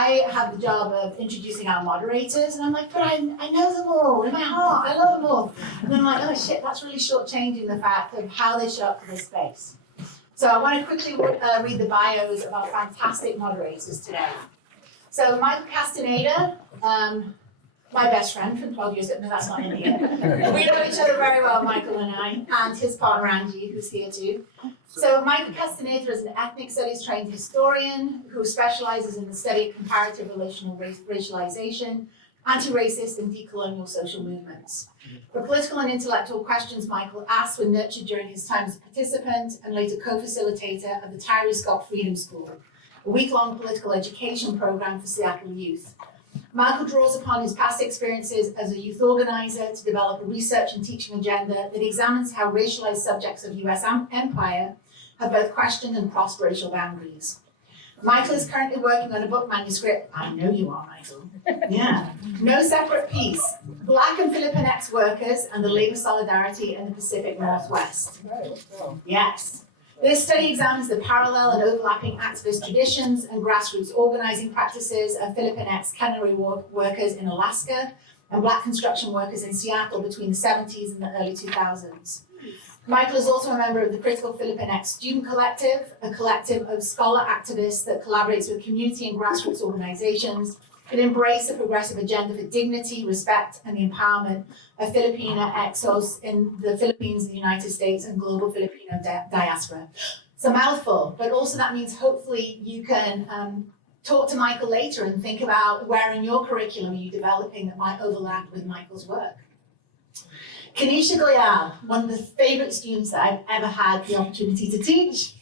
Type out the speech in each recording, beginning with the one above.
I have the job of introducing our moderators, and I'm like, but I know them all in my heart, I love them all. And then I'm like, oh shit, that's really shortchanging the fact of how they show up to this space. So I want to quickly read the bios of our fantastic moderators today. So Michael Castaneda, my best friend from 12 years ago. No, that's not in here. We know each other very well, Michael and I, and his partner Angie, who's here too. So Michael Castaneda is an ethnic studies trained historian who specializes in the study of comparative relational racialization, anti-racist and decolonial social movements. The political and intellectual questions Michael asked were nurtured during his time as a participant and later co-facilitator of the Tyree Scott Freedom School, a week-long political education program for Seattle youth. Michael draws upon his past experiences as a youth organizer to develop a research and teaching agenda that examines how racialized subjects of US empire have both questioned and crossed racial boundaries. Michael is currently working on a book manuscript. I know you are, Michael. Yeah. No Separate Peace, Black and Filipinx Workers and the Labor Solidarity in the Pacific Northwest. Yes. This study examines the parallel and overlapping activist traditions and grassroots organizing practices of Filipinx cannery workers in Alaska and Black construction workers in Seattle between the 70s and the early 2000s. Michael is also a member of the Critical Filipinx Student Collective, a collective of scholar activists that collaborates with community and grassroots organizations that embrace the progressive agenda for dignity, respect, and the empowerment of Filipina exos in the Philippines, the United States, and global Filipino diaspora. It's a mouthful, but also that means hopefully you can talk to Michael later and think about where in your curriculum are you developing that might overlap with Michael's work. Kanisha Goyal, one of the favorite students that I've ever had the opportunity to teach.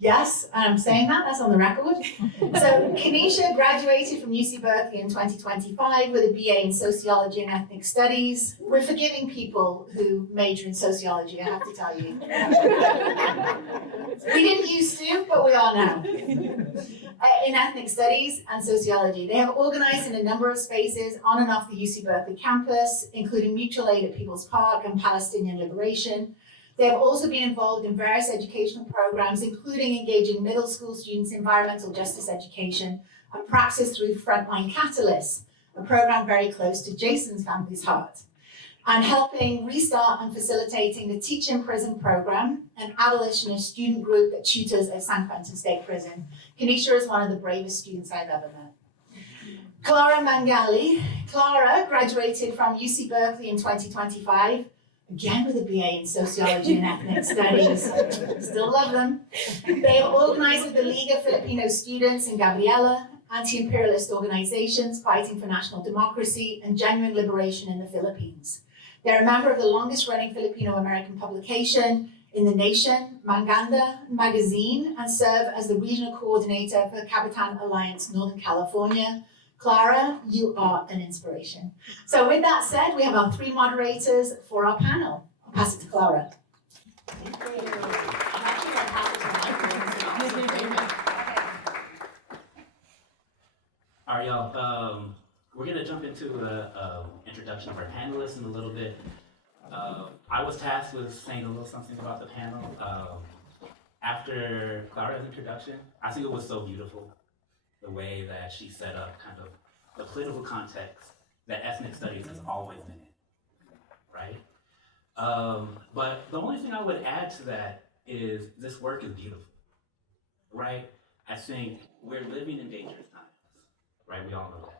Yes, I'm saying that, that's on the record. So Kanisha graduated from UC Berkeley in 2025 with a BA in Sociology and Ethnic Studies. We're forgiving people who major in sociology, I have to tell you. We didn't used to, but we are now. In ethnic studies and sociology. They have organized in a number of spaces on and off the UC Berkeley campus, including mutual aid at People's Park and Palestinian Liberation. They have also been involved in various educational programs, including engaging middle school students in environmental justice education and praxis through Frontline Catalysts, a program very close to Jason's family's heart, and helping restart and facilitating the Teach in Prison program, an abolitionist student group that tutors at San Quentin State Prison. Kanisha is one of the bravest students I've ever met. Clara Mangali. Clara graduated from UC Berkeley in 2025, again with a BA in Sociology and Ethnic Studies. Still love them. They are organized with the League of Filipino Students in Gabriela, anti-imperialist organizations fighting for national democracy and genuine liberation in the Philippines. They're a member of the longest-running Filipino-American publication in the nation, Manganda Magazine, and serve as the regional coordinator for Capitan Alliance Northern California. Clara, you are an inspiration. So with that said, we have our three moderators for our panel. I'll pass it to Clara. Thank you. All right, y'all. We're going to jump into the introduction of our panelists in a little bit. I was tasked with saying a little something about the panel. After Clara's introduction, I think it was so beautiful, the way that she set up kind of the political context that ethnic studies has always been in, right? But the only thing I would add to that is this work is beautiful, right? I think we're living in dangerous times, right? We all know that.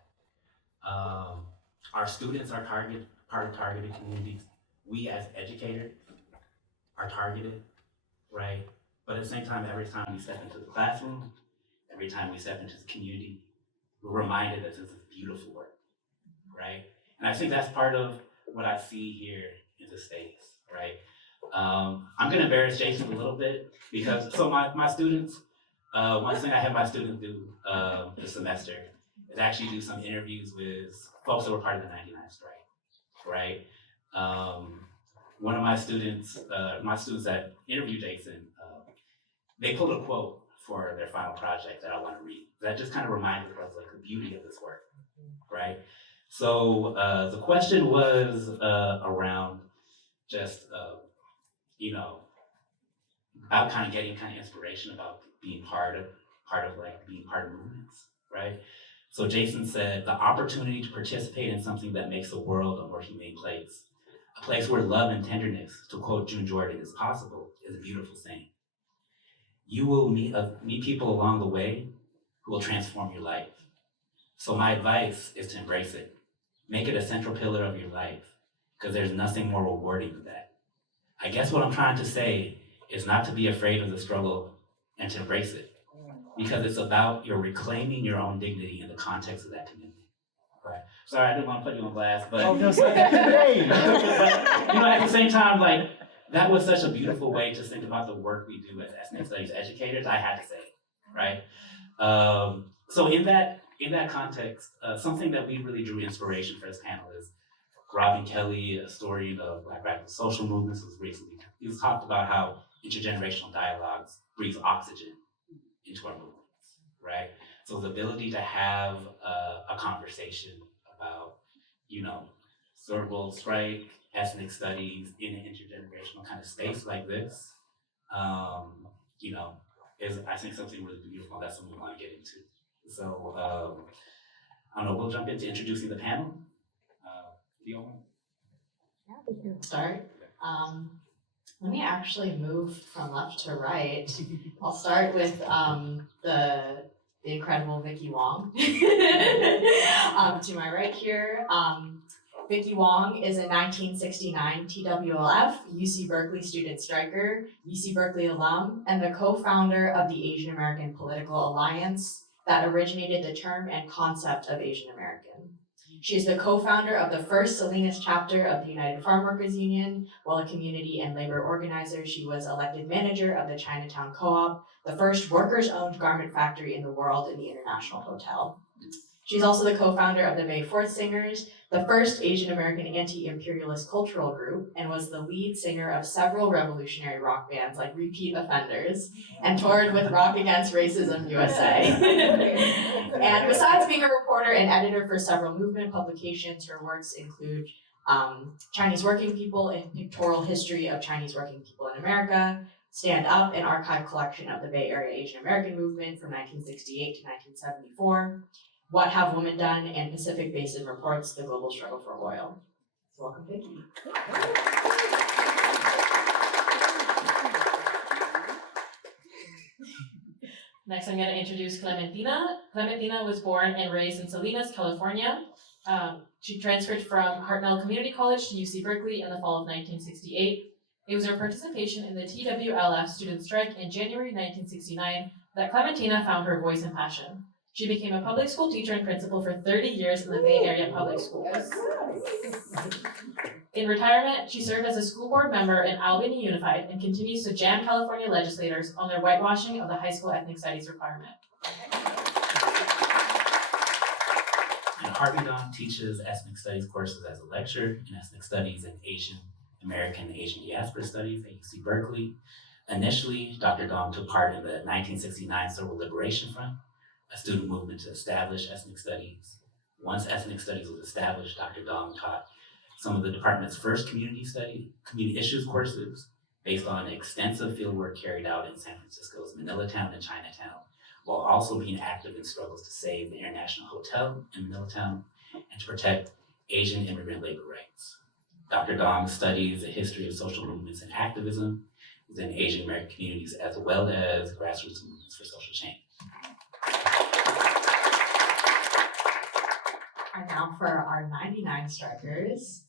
Our students are part of targeted communities. We as educators are targeted, right? But at the same time, every time we step into the classroom, every time we step into the community, we're reminded that this is beautiful work, right? And I think that's part of what I see here in the States, right? I'm gonna embarrass Jason a little bit because, so my students, one thing I have my students do this semester is actually do some interviews with folks that were part of the 99 strike, right? One of my students that interviewed Jason, they pulled a quote for their final project that I want to read. That just kind of reminded us like the beauty of this work, right? So the question was around just, about kind of getting kind of inspiration about being part of movements, right? So Jason said, the opportunity to participate in something that makes the world a more humane place, a place where love and tenderness, to quote June Jordan, is possible, is a beautiful thing. You will meet people along the way who will transform your life. So my advice is to embrace it. Make it a central pillar of your life, because there's nothing more rewarding than that. I guess what I'm trying to say is not to be afraid of the struggle and to embrace it, because it's about your reclaiming your own dignity in the context of that community. Right? Sorry, I didn't want to put you on blast, but I was gonna say, hey. but, at the same time, like, that was such a beautiful way to think about the work we do as ethnic studies educators. I had to say it, right? So in that context, something that we really drew inspiration for as panelists, Robin Kelly, a historian of Black radical social movements, was recently, he was talked about how intergenerational dialogues breathes oxygen into our movements, right? So the ability to have a conversation about, third world strike, ethnic studies in an intergenerational kind of space like this, is, I think, something really beautiful. That's something we want to get into. So, I don't know, we'll jump into introducing the panel. Start. Let me actually move from left to right. I'll start with the incredible Vicky Wong. To my right here, Vicky Wong is a 1969 TWLF UC Berkeley student striker, UC Berkeley alum, and the co-founder of the Asian American Political Alliance that originated the term and concept of Asian American. She is the co-founder of the first Salinas chapter of the United Farm Workers Union. While a community and labor organizer, she was elected manager of the Chinatown Co-op, the first workers-owned garment factory in the world in the International Hotel. She's also the co-founder of the May 4th Singers, the first Asian American anti-imperialist cultural group, and was the lead singer of several revolutionary rock bands like Repeat Offenders, and toured with Rock Against Racism USA. And besides being a reporter and editor for several movement publications, her works include Chinese Working People and Pictorial History of Chinese Working People in America, Stand Up, an archive collection of the Bay Area Asian American movement from 1968 to 1974, What Have Women Done, and Pacific Basin Reports, The Global Struggle for Oil. So welcome, Vicky. Next, I'm going to introduce Clementina. Clementina was born and raised in Salinas, California. She transferred from Hartnell Community College to UC Berkeley in the fall of 1968. It was her participation in the TWLF student strike in January 1969 that Clementina found her voice and passion. She became a public school teacher and principal for 30 years in the Bay Area public schools. In retirement, she served as a school board member in Albany Unified and continues to jam California legislators on their whitewashing of the high school ethnic studies requirement. And Harvey Dong teaches ethnic studies courses as a lecturer in ethnic studies and Asian American and Asian diaspora studies at UC Berkeley. Initially, Dr. Dong took part in the 1969 Civil Liberation Front, a student movement to establish ethnic studies. Once ethnic studies was established, Dr. Dong taught some of the department's first community issues courses based on extensive fieldwork carried out in San Francisco's Manilatown and Chinatown, while also being active in struggles to save the International Hotel in Manilatown and to protect Asian immigrant labor rights. Dr. Dong studies the history of social movements and activism within Asian American communities, as well as grassroots movements for social change. And now for our 99 strikers.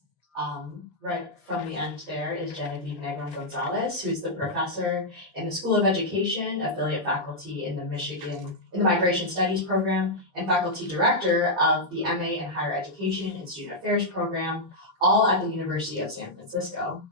Right from the end there is Genevieve Negron Gonzalez, who is the professor in the School of Education, affiliate faculty in the Migration Studies program, and faculty director of the MA in Higher Education and Student Affairs program, all at the University of San Francisco.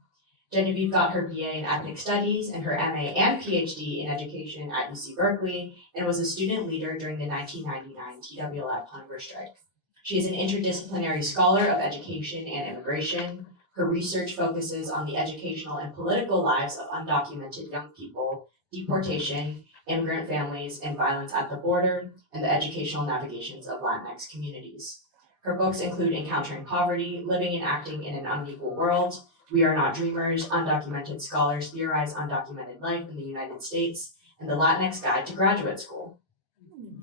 Genevieve got her BA in Ethnic Studies and her MA and PhD in Education at UC Berkeley, and was a student leader during the 1999 TWLF hunger strike. She is an interdisciplinary scholar of education and immigration. Her research focuses on the educational and political lives of undocumented young people, deportation, immigrant families, and violence at the border, and the educational navigations of Latinx communities. Her books include Encountering Poverty, Living and Acting in an Unequal World, We Are Not Dreamers, Undocumented Scholars Theorize Undocumented Life in the United States, and The Latinx Guide to Graduate School.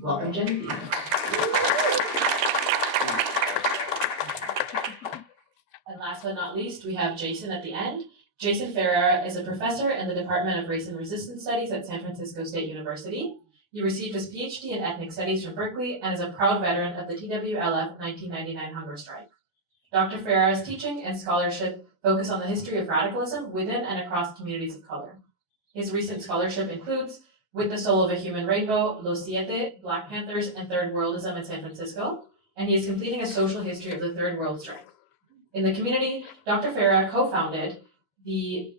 Welcome, Genevieve. but not least, we have Jason at the end. Jason Ferreira is a professor in the Department of Race and Resistance Studies at San Francisco State University. He received his PhD in ethnic studies from Berkeley and is a proud veteran of the TWLF 1999 hunger strike. Dr. Ferreira's teaching and scholarship focus on the history of radicalism within and across communities of color. His recent scholarship includes With the Soul of a Human Rainbow, Los Siete, Black Panthers, and Third Worldism in San Francisco, and he is completing a social history of the Third World Strike. In the community, Dr. Ferreira co-founded the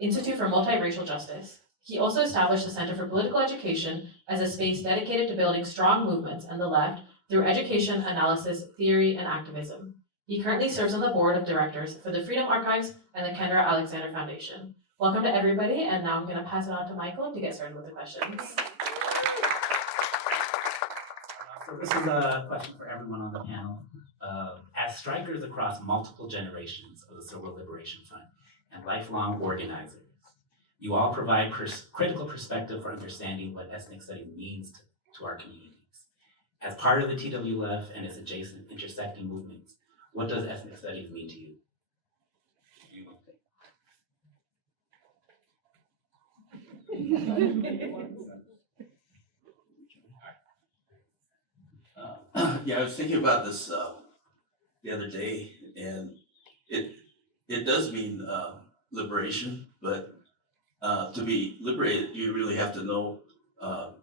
Institute for Multiracial Justice. He also established the Center for Political Education as a space dedicated to building strong movements on the left through education, analysis, theory, and activism. He currently serves on the board of directors for the Freedom Archives and the Kendra Alexander Foundation. Welcome to everybody, and now I'm going to pass it on to Michael to get started with the questions. So this is a question for everyone on the panel. As strikers across multiple generations of the Civil Liberation Front and lifelong organizers, you all provide critical perspective for understanding what ethnic studies means to our communities. As part of the TWLF and its adjacent intersecting movements, what does ethnic studies mean to you? Yeah, I was thinking about this the other day, and it does mean liberation, but to be liberated, you really have to know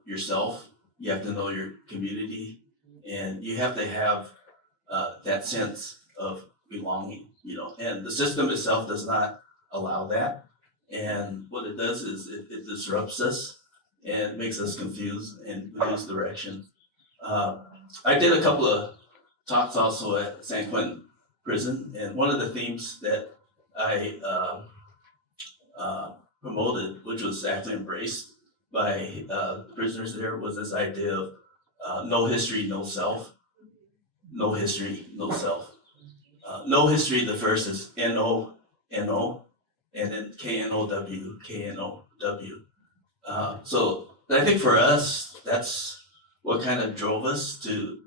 yourself, you have to know your community, and you have to have that sense of belonging, you know, and the system itself does not allow that. And what it does is it disrupts us and makes us confused and we lose direction. I did a couple of talks also at San Quentin Prison, and one of the themes that I promoted, which was actually embraced by the prisoners there, was this idea of no history, no self. No history, no self. No history, the first is N-O-N-O, and then K-N-O-W, K-N-O-W. So I think for us, that's what kind of drove us to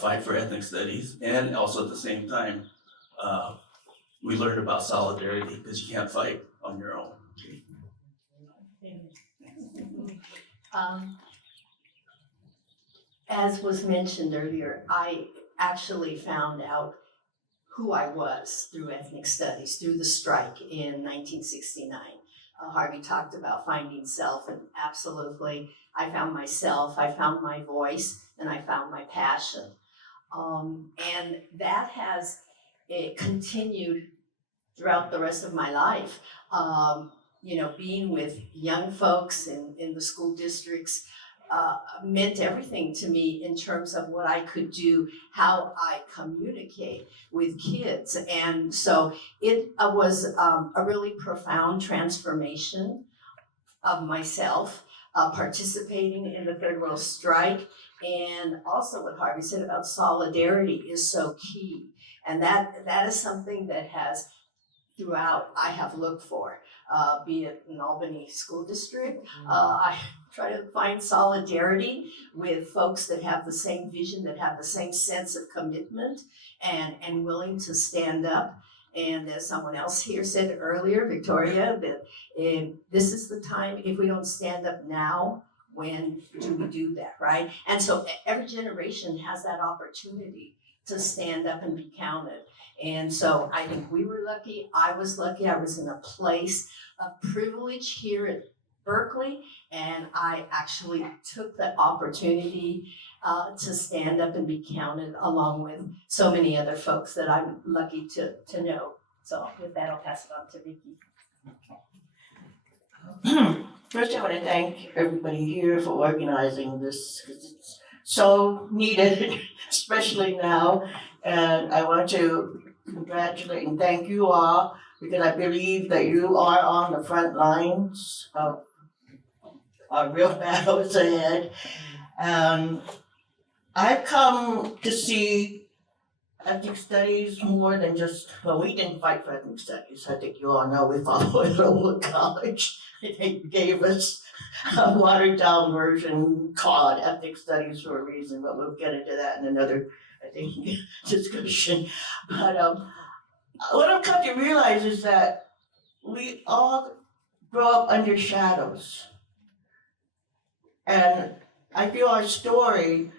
fight for ethnic studies. And also at the same time, we learned about solidarity because you can't fight on your own. As was mentioned earlier, I actually found out who I was through ethnic studies, through the strike in 1969. Harvey talked about finding self, and absolutely, I found myself, I found my voice, and I found my passion. And that has continued throughout the rest of my life. You know, being with young folks in the school districts meant everything to me in terms of what I could do, how I communicate with kids. And so it was a really profound transformation of myself, participating in the Third World Strike. And also what Harvey said about solidarity is so key. And that is something that has throughout I have looked for, be it in Albany School District. I try to find solidarity with folks that have the same vision, that have the same sense of commitment and willing to stand up. And as someone else here said earlier, Victoria, that this is the time, if we don't stand up now, when do we do that, right? And so every generation has that opportunity to stand up and be counted. And so I think we were lucky, I was lucky, I was in a place of privilege here at Berkeley, and I actually took the opportunity to stand up and be counted along with so many other folks that I'm lucky to know. So with that, I'll pass it on to Vicki. First, I want to thank everybody here for organizing this, because it's so needed, especially now. And I want to congratulate and thank you all, because I believe that you are on the front lines of our real battles ahead. I've come to see ethnic studies more than just, well, we didn't fight for ethnic studies. I think you all know we followed it over college. They gave us a watered down version called ethnic studies for a reason, but we'll get into that in another, I think, discussion. But what I've come to realize is that we all grow up under shadows. And I feel our story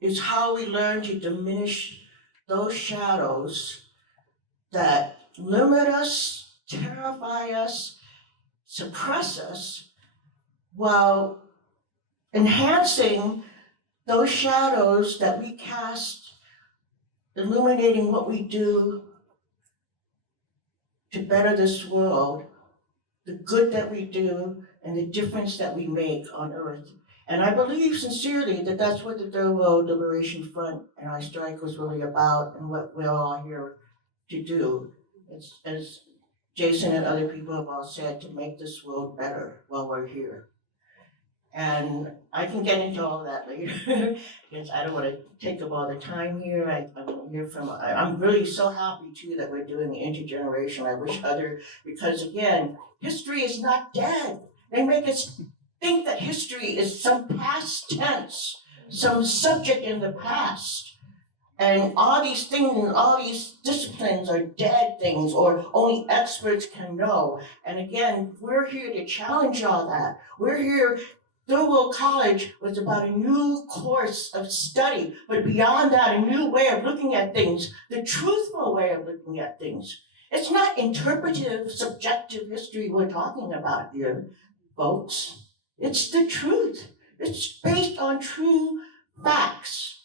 is how we learn to diminish those shadows that limit us, terrify us, suppress us, while enhancing those shadows that we cast, illuminating what we do to better this world, the good that we do, and the difference that we make on earth. And I believe sincerely that that's what the Third World Liberation Front and our strike was really about, and what we're all here to do. As Jason and other people have all said, to make this world better while we're here. And I can get into all of that later, because I don't want to take up all the time here. I'm really so happy too that we're doing Intergenerational. I wish because again, history is not dead. They make us think that history is some past tense, some subject in the past. And all these things, all these disciplines are dead things, or only experts can know. And again, we're here to challenge all that. We're here. Third World College was about a new course of study, but beyond that, a new way of looking at things, the truthful way of looking at things. It's not interpretive, subjective history we're talking about here, folks. It's the truth. It's based on true facts.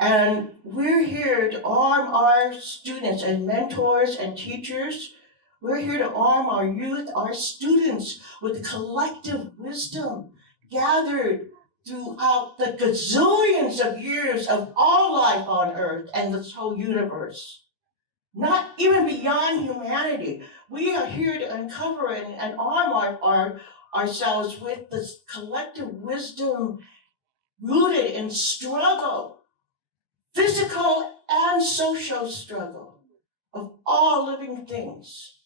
And we're here to arm our students and mentors and teachers. We're here to arm our youth, our students, with collective wisdom gathered throughout the gazillions of years of all life on Earth and this whole universe. Not even beyond humanity. We are here to uncover and arm ourselves with this collective wisdom rooted in struggle, physical and social struggle of all living things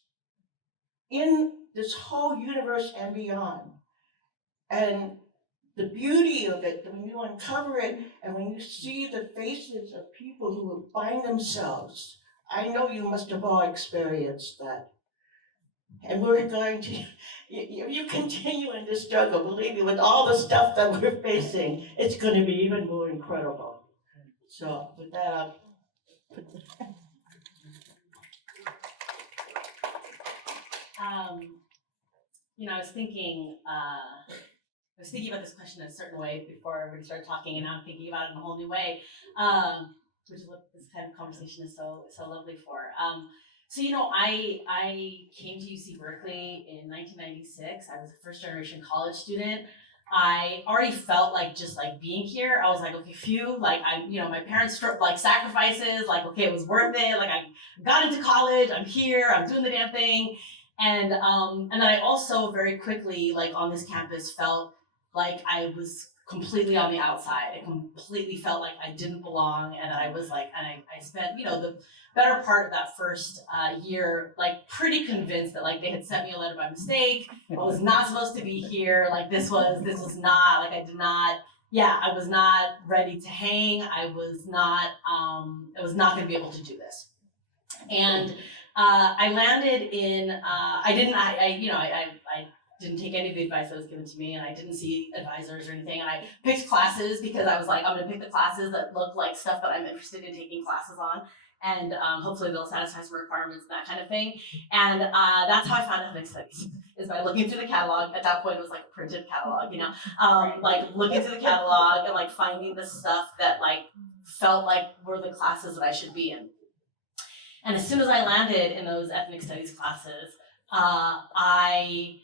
in this whole universe and beyond. And the beauty of it, when you uncover it and when you see the faces of people who find themselves, I know you must have all experienced that. And we're going to, if you continue in this struggle, believe me, with all the stuff that we're facing, it's going to be even more incredible. So with that, I'll put I was thinking about this question in a certain way before we started talking, and now I'm thinking about it in a whole new way, which is what this kind of conversation is so lovely for. I came to UC Berkeley in 1996. I was a first generation college student. I already felt like just like being here, I was like, okay, phew, like my parents like sacrifices, like, okay, it was worth it. Like I got into college, I'm here, I'm doing the damn thing. And then I also very quickly, like on this campus, felt like I was completely on the outside. I completely felt like I didn't belong, and I was like, and I spent, the better part of that first year, like pretty convinced that like they had sent me a letter by mistake. I was not supposed to be here. Like this was not, like I was not ready to hang. I was not going to be able to do this. And I landed in, I didn't take any of the advice that was given to me, and I didn't see advisors or anything, and I picked classes because I was like, I'm gonna pick the classes that look like stuff that I'm interested in taking classes on, and hopefully they'll satisfy some requirements and that kind of thing. And that's how I found ethnic studies, is by looking through the catalog. At that point it was like a printed catalog, like looking through the catalog and like finding the stuff that like felt like were the classes that I should be in. And as soon as I landed in those ethnic studies classes, I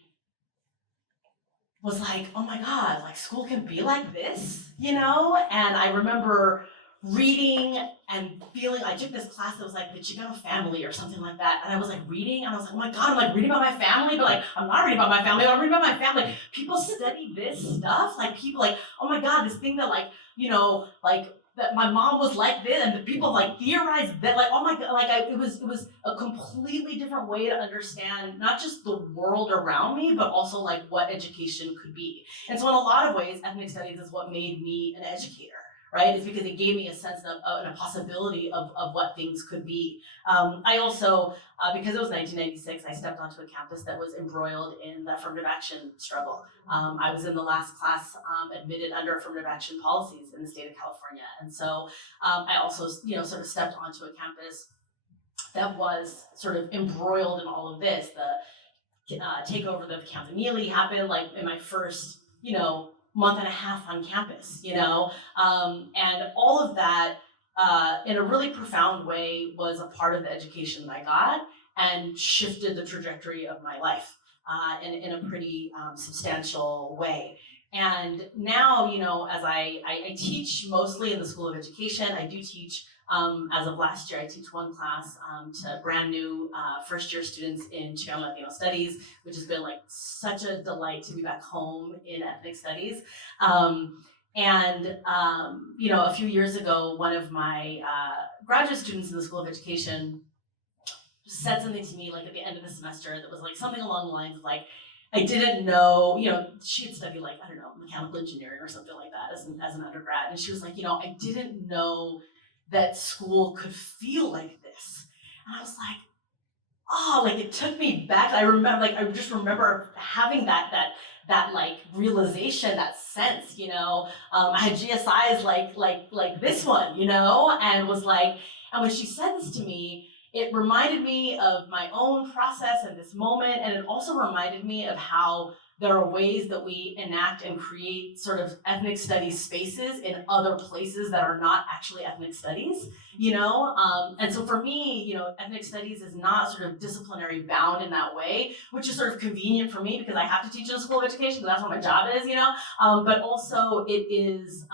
was like, oh my God, like school can be like this, And I remember reading and feeling, I took this class that was like the Chicano family or something like that. And I was like reading, and I was like, oh my God, I'm like reading about my family, but like, I'm not reading about my family, I'm reading about my family. People study this stuff, like people like, oh my God, this thing that like, like, that my mom was like this, and the people like theorized that, like, oh my God, like it was a completely different way to understand not just the world around me, but also like what education could be. And so in a lot of ways, ethnic studies is what made me an educator, right? It's because it gave me a sense of and a possibility of what things could be. I also, because it was 1996, I stepped onto a campus that was embroiled in the affirmative action struggle. I was in the last class admitted under affirmative action policies in the state of California. And so I also, sort of stepped onto a campus that was sort of embroiled in all of this. The takeover of Camp Neely happened like in my first, month and a half on campus, and all of that in a really profound way was a part of the education that I got and shifted the trajectory of my life in a pretty substantial way. And now, as I teach mostly in the School of Education, I do teach, as of last year, I teach one class to brand new first year students in Chicano Latino Studies, which has been like such a delight to be back home in ethnic studies. A few years ago, one of my graduate students in the School of Education said something to me like at the end of the semester that was like something along the lines of like, I didn't know, she had studied like, I don't know, mechanical engineering or something like that as an undergrad. And she was like, I didn't know that school could feel like this. And I was like, oh, like it took me back. I just remember having that like realization, that sense, I had GSIs like this one, and was like, and when she said this to me, it reminded me of my own process at this moment, and it also reminded me of how there are ways that we enact and create sort of ethnic studies spaces in other places that are not actually ethnic studies, And so for me, ethnic studies is not sort of disciplinary bound in that way, which is sort of convenient for me because I have to teach in a school of education, so that's what my job is, But also it is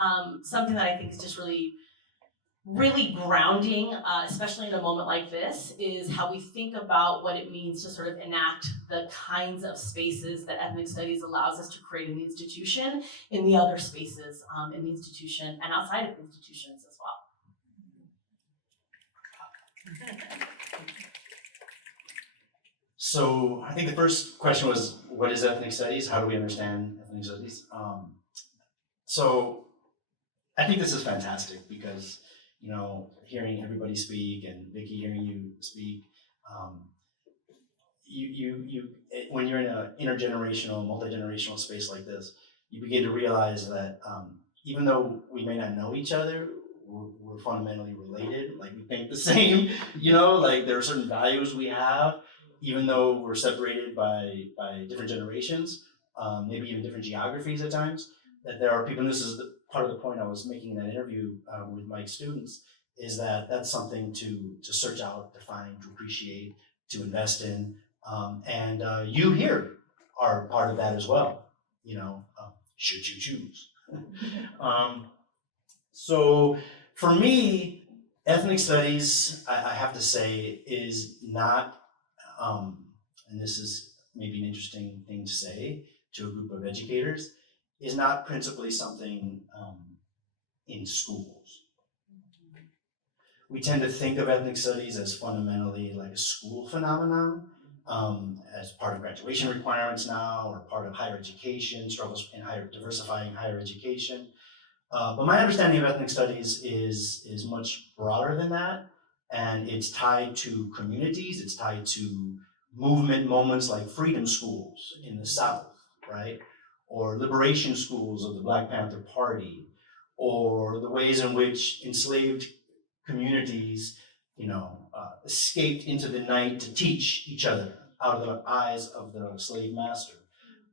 something that I think is just really grounding, especially in a moment like this, is how we think about what it means to sort of enact the kinds of spaces that ethnic studies allows us to create in the institution, in the other spaces in the institution and outside of institutions as well. So I think the first question was, what is ethnic studies? How do we understand ethnic studies? So I think this is fantastic because, hearing everybody speak and Vicky hearing you speak, when you're in an intergenerational, multi-generational space like this, you begin to realize that even though we may not know each other, we're fundamentally related. Like we think the same, like there are certain values we have, even though we're separated by different generations, maybe even different geographies at times, that there are people, and this is part of the point I was making in that interview with my students, is that that's something to search out, to find, to appreciate, to invest in. And you here are part of that as well, should you choose. So for me, ethnic studies, I have to say, is not, and this is maybe an interesting thing to say to a group of educators, is not principally something in schools. We tend to think of ethnic studies as fundamentally like a school phenomenon, as part of graduation requirements now, or part of higher education, struggles in diversifying higher education. But my understanding of ethnic studies is much broader than that, and it's tied to communities, it's tied to movement moments like freedom schools in the South, right? Or liberation schools of the Black Panther Party, or the ways in which enslaved communities, escaped into the night to teach each other out of the eyes of the slave master.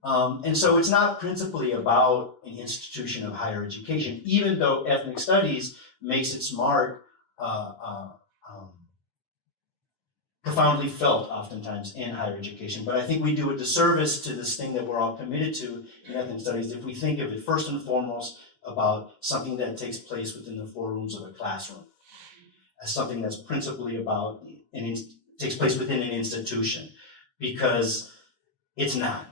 And so it's not principally about an institution of higher education, even though ethnic studies makes its mark profoundly felt oftentimes in higher education. But I think we do a disservice to this thing that we're all committed to in ethnic studies if we think of it first and foremost about something that takes place within the four rooms of a classroom, as something that's principally about, takes place within an institution, because it's not.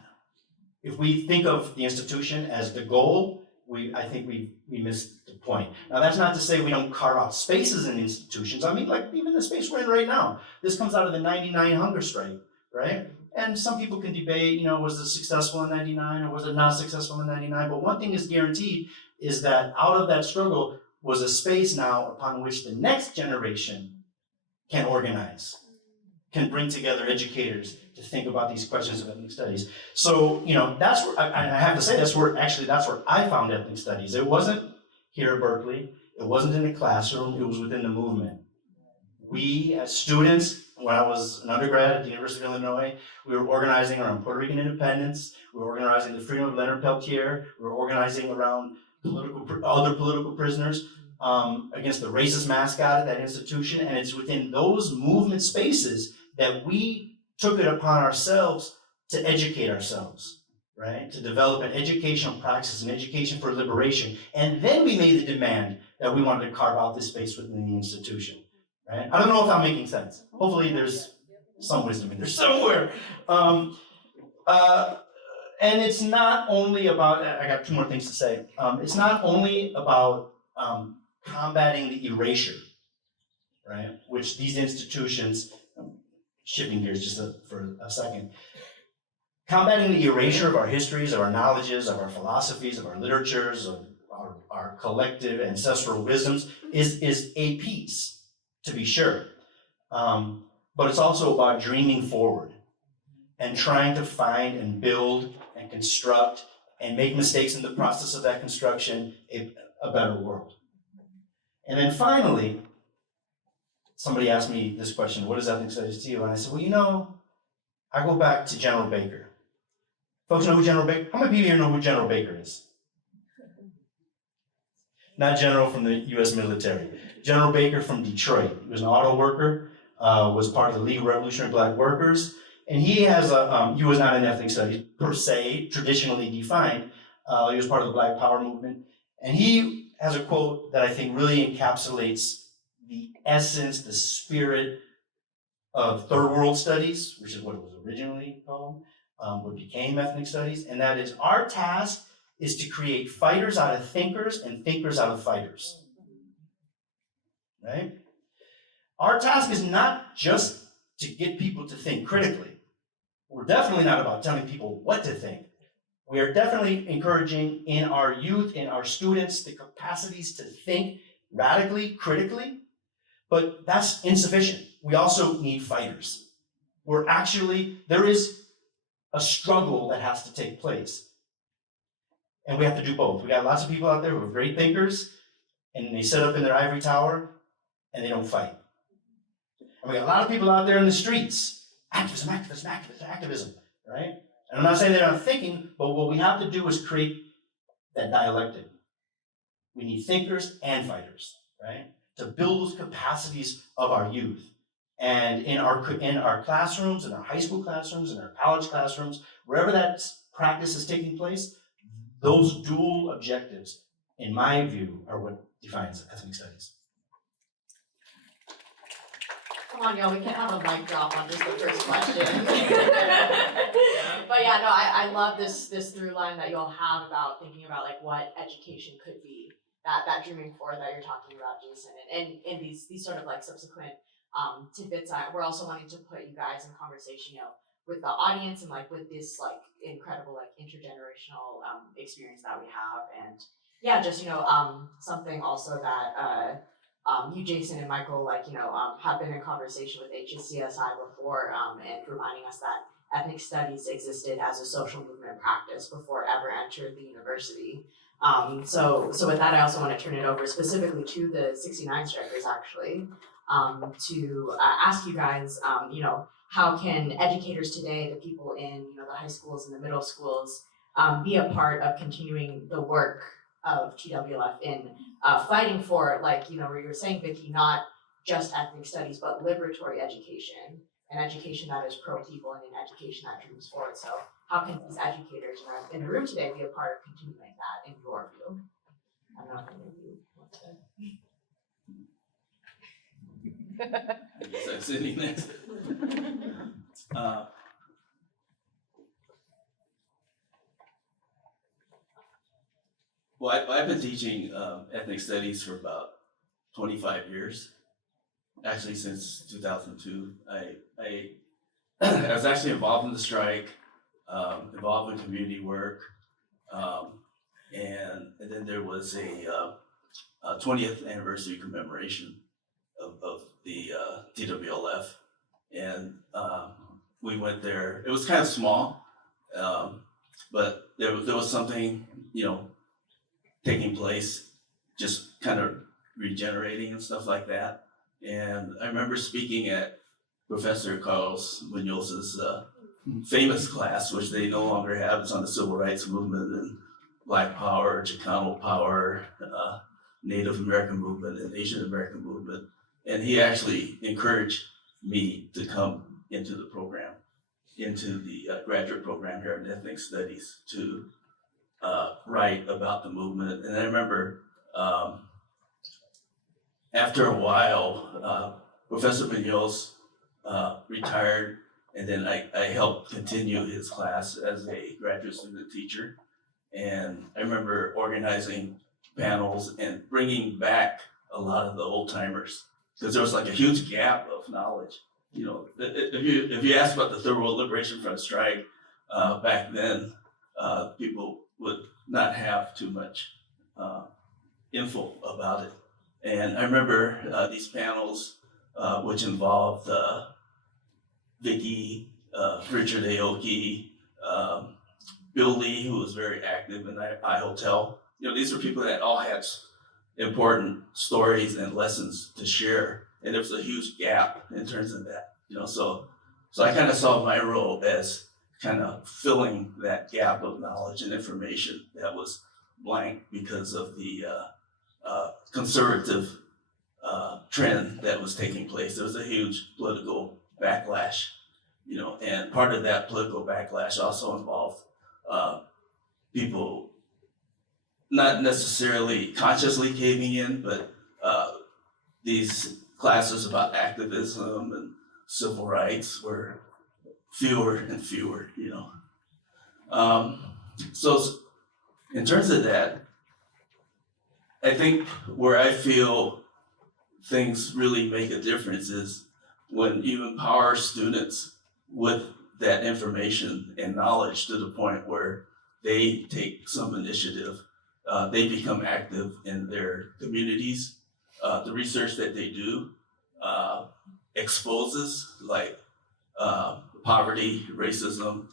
If we think of the institution as the goal, I think we missed the point. Now that's not to say we don't carve out spaces in institutions. I mean, like even the space we're in right now, this comes out of the 99 hunger strike, right? And some people can debate, was it successful in 99 or was it not successful in 99? But one thing is guaranteed is that out of that struggle, was a space now upon which the next generation can organize, can bring together educators to think about these questions of ethnic studies. So, you know, that's where, I have to say, that's where I found ethnic studies. It wasn't here at Berkeley, it wasn't in the classroom, it was within the movement. We, as students, when I was an undergrad at the University of Illinois, we were organizing around Puerto Rican independence, we were organizing the freedom of Leonard Peltier, we were organizing around other political prisoners, against the racist mascot at that institution, and it's within those movement spaces that we took it upon ourselves to educate ourselves, right? To develop an educational practice, an education for liberation, and then we made the demand that we wanted to carve out this space within the institution. Right? I don't know if I'm making sense. Hopefully there's some wisdom in there somewhere. And it's not only about, I got two more things to say. It's not only about combating the erasure, right? Which these institutions, shifting gears just for a second, combating the erasure of our histories, of our knowledges, of our philosophies, of our literatures, of our collective ancestral wisdoms is a piece, to be sure. But it's also about dreaming forward and trying to find and build and construct and make mistakes in the process of that construction a better world. And then finally, somebody asked me this question, what is ethnic studies to you? And I said, well, you know, I go back to General Baker. Folks know who General Baker? How many people here know who General Baker is? Not General from the US military. General Baker from Detroit. He was an auto worker, was part of the League of Revolutionary Black Workers, and he has he was not in ethnic studies per se, traditionally defined. He was part of the Black Power movement, and he has a quote that I think really encapsulates the essence, the spirit of third world studies, which is what it was originally called, what became ethnic studies, and that is, our task is to create fighters out of thinkers and thinkers out of fighters. Right? Our task is not just to get people to think critically. We're definitely not about telling people what to think. We are definitely encouraging in our youth, in our students, the capacities to think radically, critically, but that's insufficient. We also need fighters. There is a struggle that has to take place. And we have to do both. We got lots of people out there who are great thinkers, and they sit up in their ivory tower, and they don't fight. And we got a lot of people out there in the streets, activism, right? And I'm not saying they're not thinking, but what we have to do is create that dialectic. We need thinkers and fighters, right? To build those capacities of our youth. And in our classrooms, in our high school classrooms, in our college classrooms, wherever that practice is taking place, those dual objectives, in my view, are what defines ethnic studies. Come on, y'all, we can't have a mic drop on just the first question. But yeah, no, I love this through line that you'll have about thinking about like what education could be, that dreaming forward that you're talking about, Jason, and in these sort of like subsequent tidbits. We're also wanting to put you guys in conversation, you know, with the audience and like with this like incredible like intergenerational experience that we have, and yeah, just you know something also that you, Jason, and Michael, like you know have been in conversation with HSESI before, and reminding us that ethnic studies existed as a social movement practice before it ever entered the university. So with that, I also want to turn it over specifically to the 69 strikers actually, to ask you guys, you know, how can educators today, the people in you know the high schools and the middle schools, be a part of continuing the work of TWLF in fighting for, like you know, where you were saying, Vicky, not just ethnic studies, but liberatory education, an education that is pro-people and an education that dreams forward. So how can these educators in the room today be a part of continuing that in your view? I don't know if any of you want to. I guess I'm sitting next. Well, I've been teaching ethnic studies for about 25 years. Actually, since 2002. I was actually involved in the strike, involved in community work, and then there was 20th anniversary commemoration of the TWLF, and we went there. It was kind of small, but there was something, you know, taking place, just kind of regenerating and stuff like that. And I remember speaking at Professor Carlos Munoz's famous class, which they no longer have. It's on the civil rights movement and Black Power, Chicano Power, Native American movement, and Asian American movement. And he actually encouraged me to come into the program, into the graduate program here in Ethnic Studies, to write about the movement. And I remember after a while, Professor Munoz retired, and then I helped continue his class as a graduate student teacher. And I remember organizing panels and bringing back a lot of the old timers, because there was like a huge gap of knowledge. You know, if you ask about the Third World Liberation Front strike back then, people would not have too much info about it. And I remember these panels, which involved Vicky, Richard Aoki, Bill Lee, who was very active in the iHotel. You know, these were people that all had important stories and lessons to share, and there was a huge gap in terms of that. You know, so I kind of saw my role as kind of filling that gap of knowledge and information that was blank because of the conservative trend that was taking place. There was a huge political backlash, you know, and part of that political backlash also involved people not necessarily consciously caving in, but these classes about activism and civil rights were fewer and fewer, you know. So in terms of that, I think where I feel things really make a difference is when you empower students with that information and knowledge to the point where they take some initiative, they become active in their communities. The research that they do exposes like poverty, racism,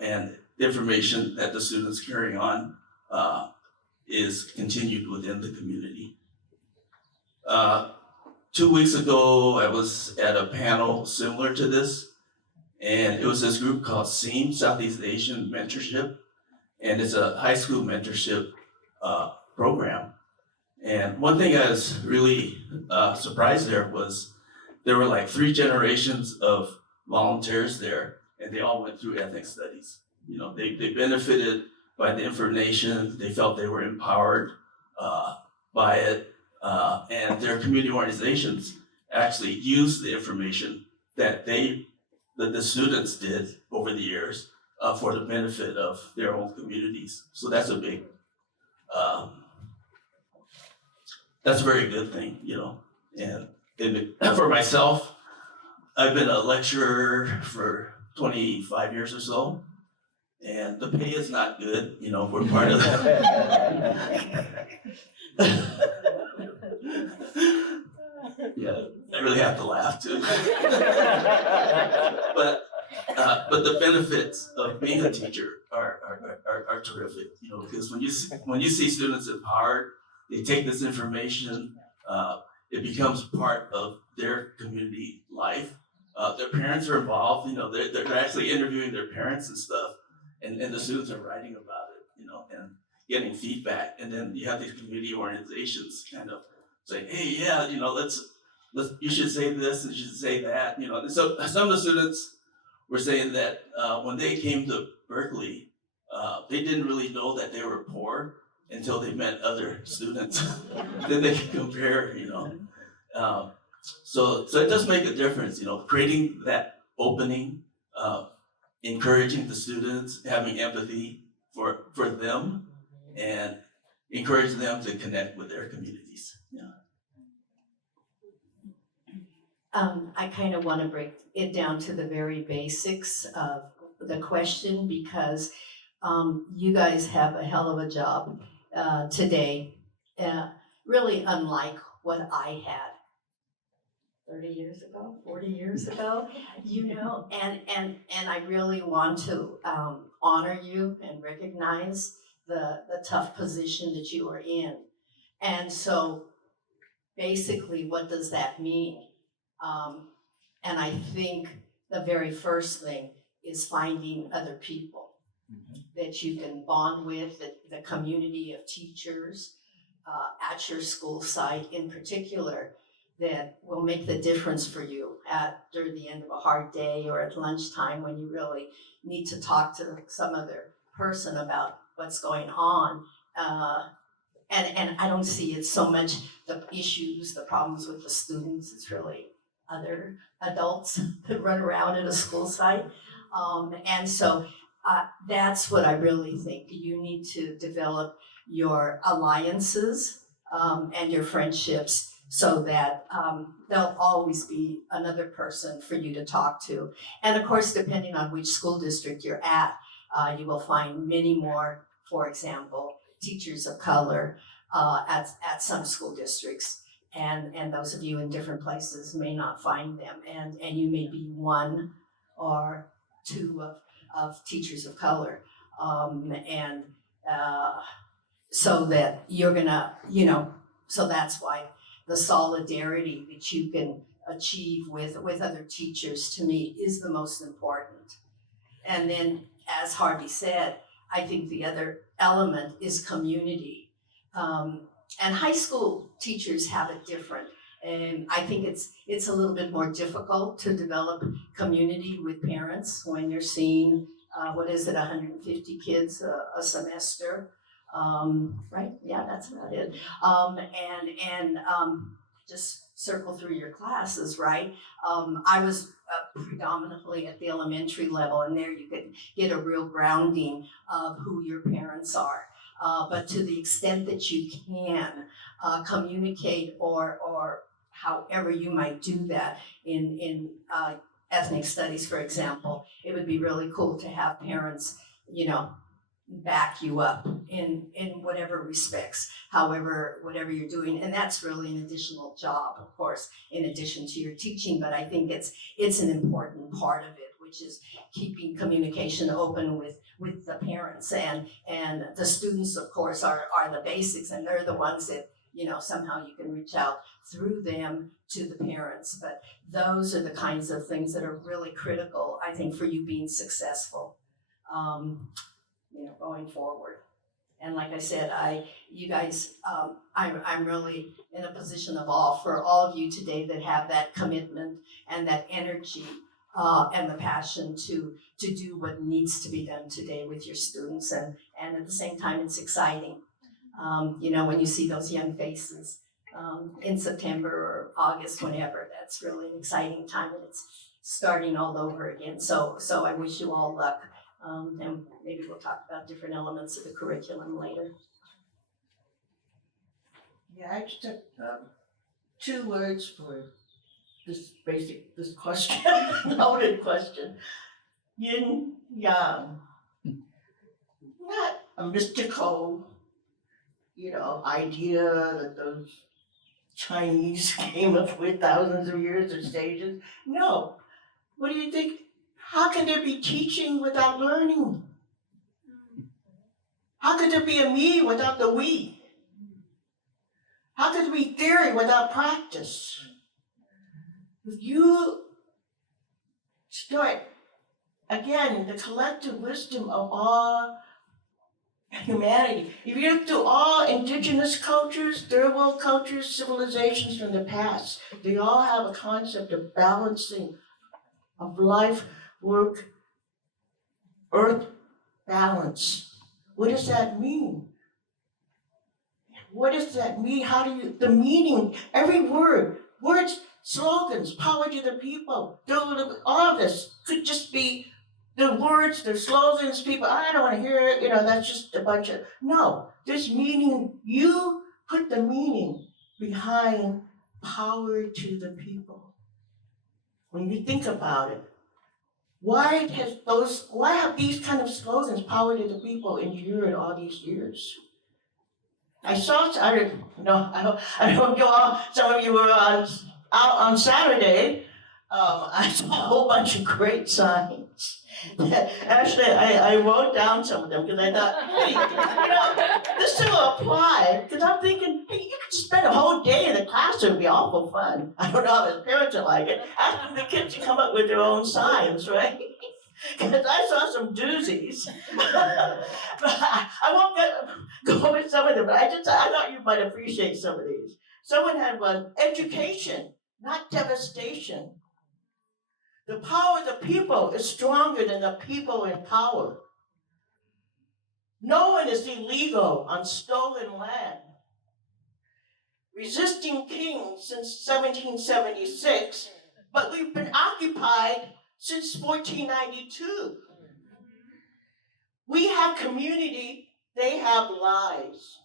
and information that the students carry on is continued within the community. 2 weeks ago, I was at a panel similar to this, and it was this group called SEAM, Southeast Asian Mentorship, and it's a high school mentorship program. And one thing I was really surprised there was there were like 3 generations of volunteers there, and they all went through ethnic studies. You know, they benefited by the information, they felt they were empowered by it, and their community organizations actually used the information that the students did over the years for the benefit of their own communities. So that's a big, that's a very good thing, you know. And for myself, I've been a lecturer for 25 years or so, and the pay is not good, you know, we're part of that. Yeah, I really have to laugh too. But the benefits of being a teacher are terrific, you know, because when you see students empowered, they take this information, it becomes part of their community life. Their parents are involved, you know, they're actually interviewing their parents and stuff, and the students are writing about it, you know, and getting feedback. And then you have these community organizations kind of say, hey, yeah, you know, you should say this and you should say that, you know. And so some of the students were saying that when they came to Berkeley, they didn't really know that they were poor until they met other students. Then they could compare, you know. So it does make a difference, you know, creating that opening, encouraging the students, having empathy for them, and encourage them to connect with their communities. Yeah. I kind of want to break it down to the very basics of the question, because you guys have a hell of a job today. really unlike what I had 30 years ago, 40 years ago, and I really want to honor you and recognize the tough position that you are in. And so basically, what does that mean? And I think the very first thing is finding other people that you can bond with, the community of teachers at your school site in particular, that will make the difference for you after the end of a hard day or at lunchtime when you really need to talk to some other person about what's going on. And I don't see it so much the issues, the problems with the students. It's really other adults that run around at a school site. And so that's what I really think. You need to develop your alliances and your friendships so that there'll always be another person for you to talk to. And of course, depending on which school district you're at, you will find many more, for example, teachers of color at some school districts. And those of you in different places may not find them. And you may be one or two of teachers of color. So that you're gonna, so that's why the solidarity that you can achieve with other teachers, to me, is the most important. And then, as Harvey said, I think the other element is community. And high school teachers have it different. And I think it's a little bit more difficult to develop community with parents when you're seeing, 150 kids a semester. Right? Yeah, that's about it. And just circle through your classes, right? I was predominantly at the elementary level, and there you could get a real grounding of who your parents are. But to the extent that you can communicate or however you might do that in ethnic studies, for example, it would be really cool to have parents, back you up in whatever respects, whatever you're doing. And that's really an additional job, of course, in addition to your teaching. But I think it's an important part of it, which is keeping communication open with the parents. And the students, of course, are the basics, and they're the ones that, somehow you can reach out through them to the parents. But those are the kinds of things that are really critical, I think, for you being successful, going forward. And like I said, you guys, I'm really in a position of awe for all of you today that have that commitment and that energy and the passion to do what needs to be done today with your students. And at the same time, it's exciting. When you see those young faces in September or August, whenever, that's really an exciting time, and it's starting all over again. So I wish you all luck. And maybe we'll talk about different elements of the curriculum later. Yeah, I just have 2 words for this question, loaded question. Yin yang. Not a mystical, idea that those Chinese came up with thousands of years of stages. No. What do you think? How can there be teaching without learning? How could there be a me without the we? How could there be theory without practice? If you start, again, the collective wisdom of all humanity, if you look through all indigenous cultures, third world cultures, civilizations from the past, they all have a concept of balancing of life, work, earth balance. What does that mean? What does that mean? The meaning, every word, words, slogans, power to the people, all of this could just be the words, the slogans, people, I don't want to hear it, that's just a bunch of, no, there's meaning. You put the meaning behind power to the people. When you think about it, why have these kind of slogans, power to the people, endured all these years? I saw, I hope you all, some of you were out on Saturday. I saw a whole bunch of great signs. Actually, I wrote down some of them because I thought, hey, this will apply. Because I'm thinking, hey, you could spend a whole day in the classroom, it'd be awful fun. I don't know how the parents are like it. Asking the kids to come up with their own signs, right? Because I saw some doozies. I won't go over some of them, but I thought you might appreciate some of these. Someone had one, education, not devastation. The power of the people is stronger than the people in power. No one is illegal on stolen land. Resisting kings since 1776, but we've been occupied since 1492. We have community, they have lies.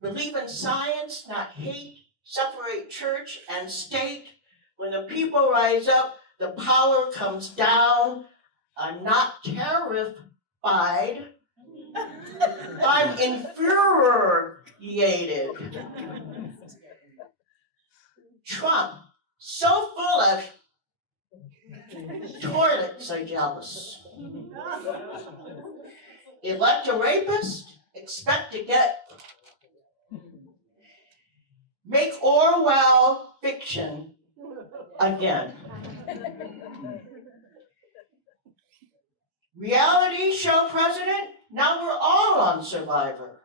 Believe in science, not hate. Separate church and state. When the people rise up, the power comes down. I'm not terrified. I'm infuriated. Trump, so full of toilets are jealous. Elect a rapist, expect to get. Make Orwell fiction again. Reality show president, now we're all on Survivor.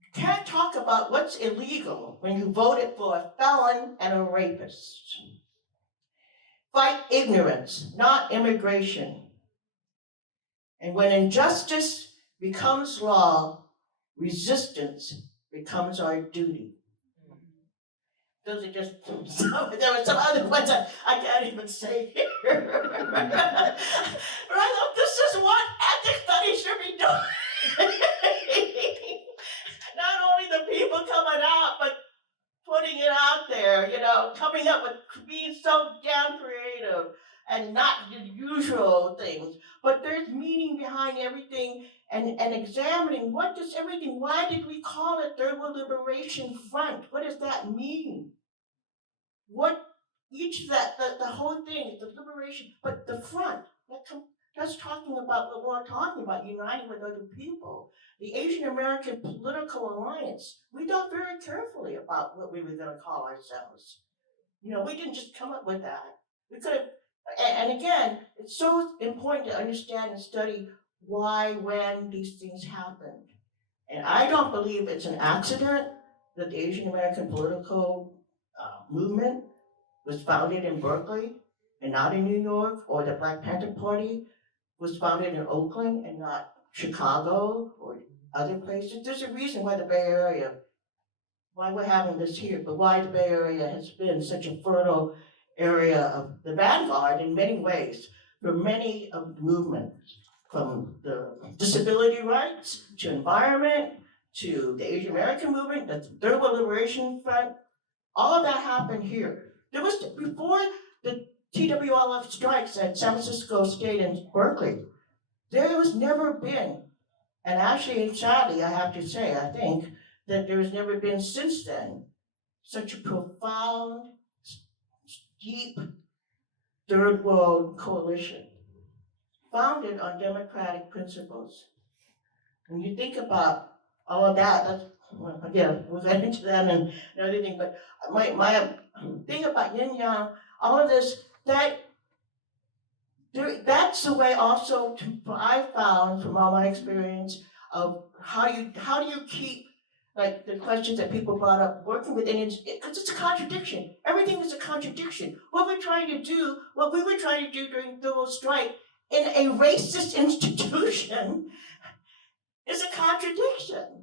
You can't talk about what's illegal when you voted for a felon and a rapist. Fight ignorance, not immigration. And when injustice becomes law, resistance becomes our duty. Those are just some, there were some other ones I can't even say here. But I thought this is what ethics studies should be doing. Not only the people coming out, but putting it out there, coming up with being so damn creative and not the usual things. But there's meaning behind everything and examining what does everything, why did we call it Third World Liberation Front? What does that mean? What each of that, the whole thing, the liberation, but the front, that's talking about what we're talking about, uniting with other people. The Asian American Political Alliance, we thought very carefully about what we were going to call ourselves. We didn't just come up with that. We could have, and again, it's so important to understand and study why, when these things happened. And I don't believe it's an accident that the Asian American Political Movement was founded in Berkeley and not in New York, or the Black Panther Party was founded in Oakland and not Chicago or other places. There's a reason why the Bay Area, why we're having this here, but why the Bay Area has been such a fertile area of the vanguard in many ways for many of the movements, from the disability rights to environment to the Asian American movement, the Third World Liberation Front. All of that happened here. There was, before the TWLF strikes at San Francisco State and Berkeley, there was never been, and actually, sadly, I have to say, I think, that there has never been since then, such a profound, deep, third world coalition, founded on democratic principles. When you think about all of that, that's, again, we'll get into that and everything, but my thing about yin yang, all of this, that's the way also I found from all my experience of how do you keep, like the questions that people brought up, working with Indians, because it's a contradiction. Everything is a contradiction. What we were trying to do during the whole strike in a racist institution is a contradiction.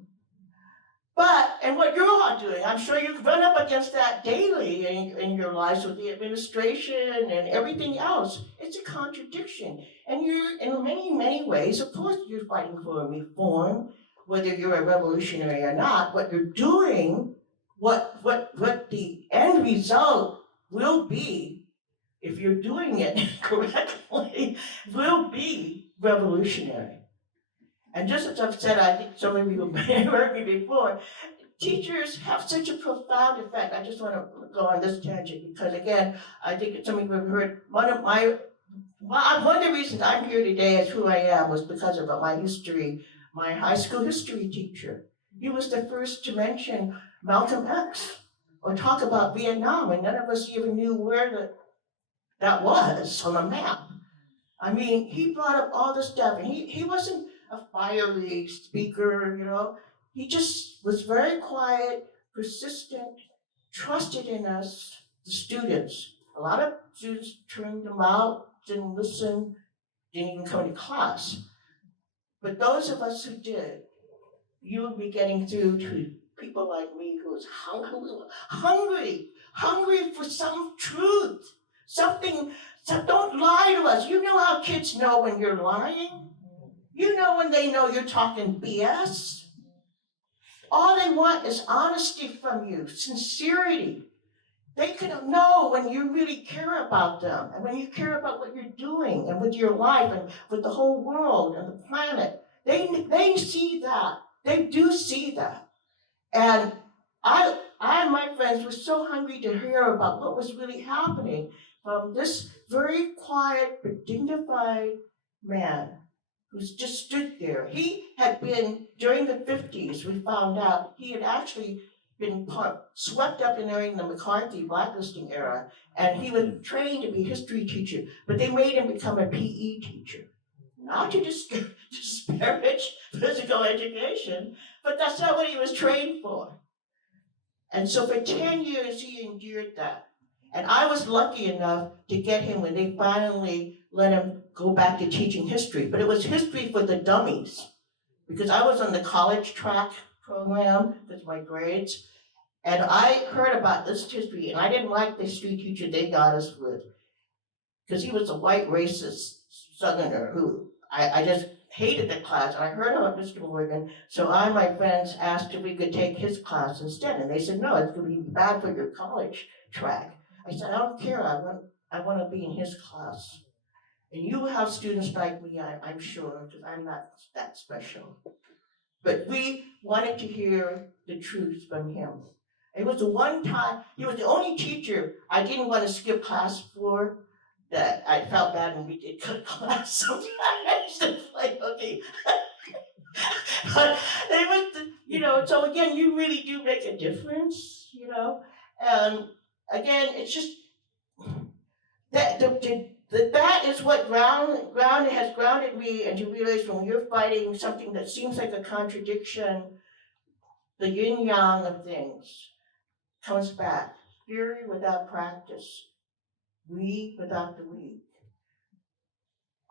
But, and what you're all doing, I'm sure you run up against that daily in your lives with the administration and everything else. It's a contradiction. And you're, in many, many ways, of course you're fighting for a reform, whether you're a revolutionary or not. What you're doing, what the end result will be, if you're doing it correctly, will be revolutionary. And just as I've said, I think some of you have heard me before, teachers have such a profound effect. I just want to go on this tangent because, again, I think some of you have heard one of the reasons I'm here today as who I am was because of my history, my high school history teacher. He was the first to mention Malcolm X or talk about Vietnam, and none of us even knew where that was on the map. I mean, he brought up all this stuff, and he wasn't a fiery speaker, you know. He just was very quiet, persistent, trusted in us, the students. A lot of students turned them out, didn't listen, didn't even come to class. But those of us who did, you will be getting through to people like me who is hungry for some truth, something. So don't lie to us. You know how kids know when you're lying. You know when they know you're talking BS. All they want is honesty from you, sincerity. They can know when you really care about them and when you care about what you're doing and with your life and with the whole world and the planet. They see that. They do see that. And I and my friends were so hungry to hear about what was really happening from this very quiet but dignified man who's just stood there. He had been, during the 50s, we found out, he had actually been swept up during the McCarthy blacklisting era, and he was trained to be a history teacher, but they made him become a PE teacher. Not to disparage physical education, but that's not what he was trained for. And so for 10 years, he endured that. And I was lucky enough to get him when they finally let him go back to teaching history. But it was history for the dummies, because I was on the college track program with my grades. And I heard about this history, and I didn't like the history teacher they got us with, because he was a white racist Southerner who I just hated the class. And I heard about Mr. Morgan, so I and my friends asked if we could take his class instead. And they said, no, it's going to be bad for your college track. I said, I don't care, I want to be in his class. And you have students like me, I'm sure, because I'm not that special. But we wanted to hear the truth from him. It was the one time, he was the only teacher I didn't want to skip class for, that I felt bad when we did cut class sometimes. It's like, okay. But it was, you know, so again, you really do make a difference, you know. And again, it's just, that is what has grounded me, and to realize when you're fighting something that seems like a contradiction, the yin-yang of things comes back. Theory without practice. We without the weak.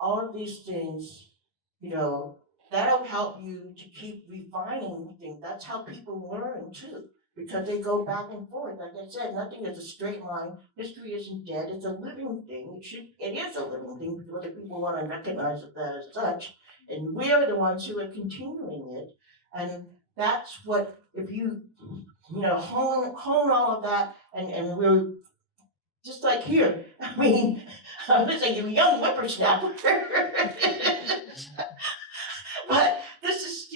All of these things, you know, that'll help you to keep refining things. That's how people learn too, because they go back and forth. Like I said, nothing is a straight line. History isn't dead. It's a living thing. It is a living thing because other people want to recognize that as such. And we are the ones who are continuing it. And that's what, if you hone all of that, and we're just like here. I mean, I was like a young whippersnapper. But this is,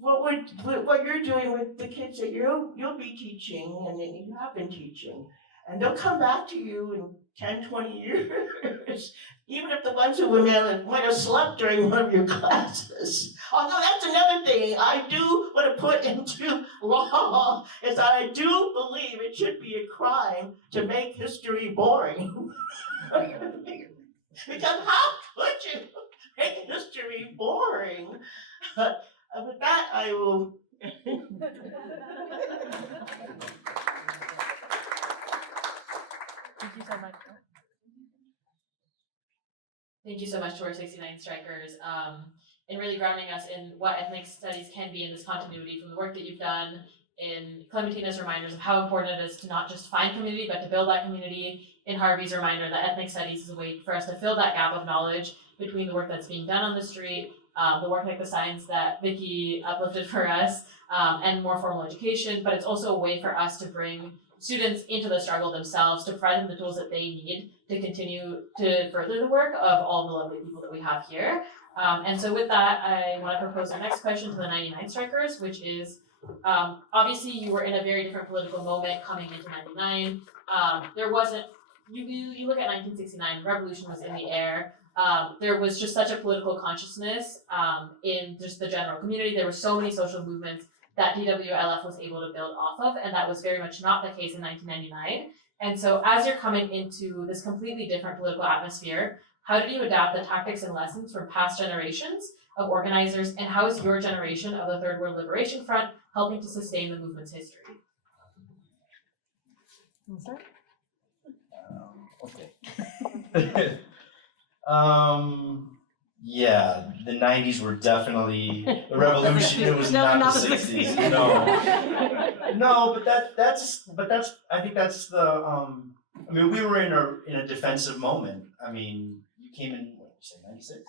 what you're doing with the kids that you'll be teaching and that you have been teaching. And they'll come back to you in 10, 20 years, even if the ones who might have slept during one of your classes. Although that's another thing I do want to put into law, is that I do believe it should be a crime to make history boring. Because how could you make history boring? With that, I will. Thank you so much. Thank you so much to our 69 strikers, in really grounding us in what ethnic studies can be in this continuity from the work that you've done, in Clementina's reminders of how important it is to not just find community, but to build that community, in Harvey's reminder that ethnic studies is a way for us to fill that gap of knowledge between the work that's being done on the street, the work like the signs that Vicki uplifted for us, and more formal education, but it's also a way for us to bring students into the struggle themselves, to provide them the tools that they need to continue to further the work of all the lovely people that we have here. And so with that, I want to propose our next question to the 99 strikers, which is, obviously you were in a very different political moment coming into 99. There wasn't, you look at 1969, revolution was in the air. There was just such a political consciousness in just the general community. There were so many social movements that TWLF was able to build off of, and that was very much not the case in 1999. And so as you're coming into this completely different political atmosphere, how did you adapt the tactics and lessons from past generations of organizers, and how is your generation of the Third World Liberation Front helping to sustain the movement's history? Okay. Yeah, the 90s were definitely the revolution. It was not the 60s. No, but that's I think that's the I mean, we were in a defensive moment. I mean, you came in what did you say, 96?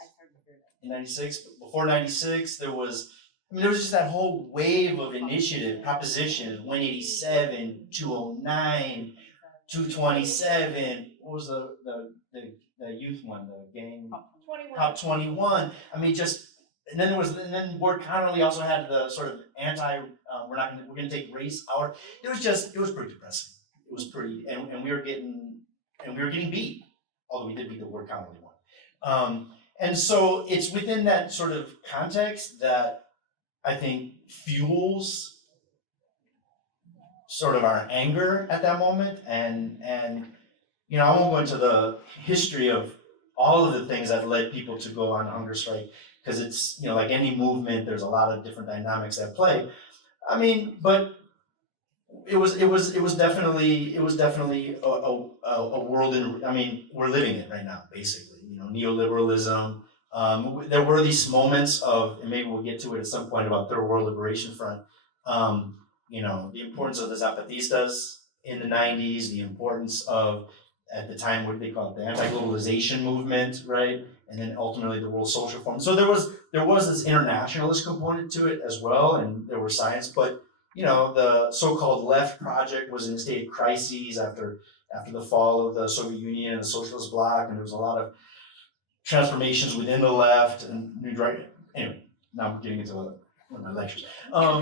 In 96, before 96, there was just that whole wave of initiative, propositions, 187, 209, 227. What was the youth one, the gang? Prop 21. I mean, and then Ward Connerly also had the sort of we're gonna take race out. It was pretty depressing. It was pretty, and we were getting beat, although we did beat the Ward Connerly one. And so it's within that sort of context that I think fuels sort of our anger at that moment, and I won't go into the history of all of the things that led people to go on hunger strike, because it's, like any movement, there's a lot of different dynamics at play. I mean, but it was definitely a world we're living it right now, basically. Neoliberalism. There were these moments of, and maybe we'll get to it at some point about Third World Liberation Front. The importance of the Zapatistas in the 90s, the importance of, at the time, what did they call it, the anti-globalization movement, right? And then ultimately the World Social Forum. So there was this internationalist component to it as well, and there were science, but the so-called left project was in a state of crises after the fall of the Soviet Union and the Socialist Bloc, and there was a lot of transformations within the left and new direction. Anyway, now I'm getting into one of my lectures. But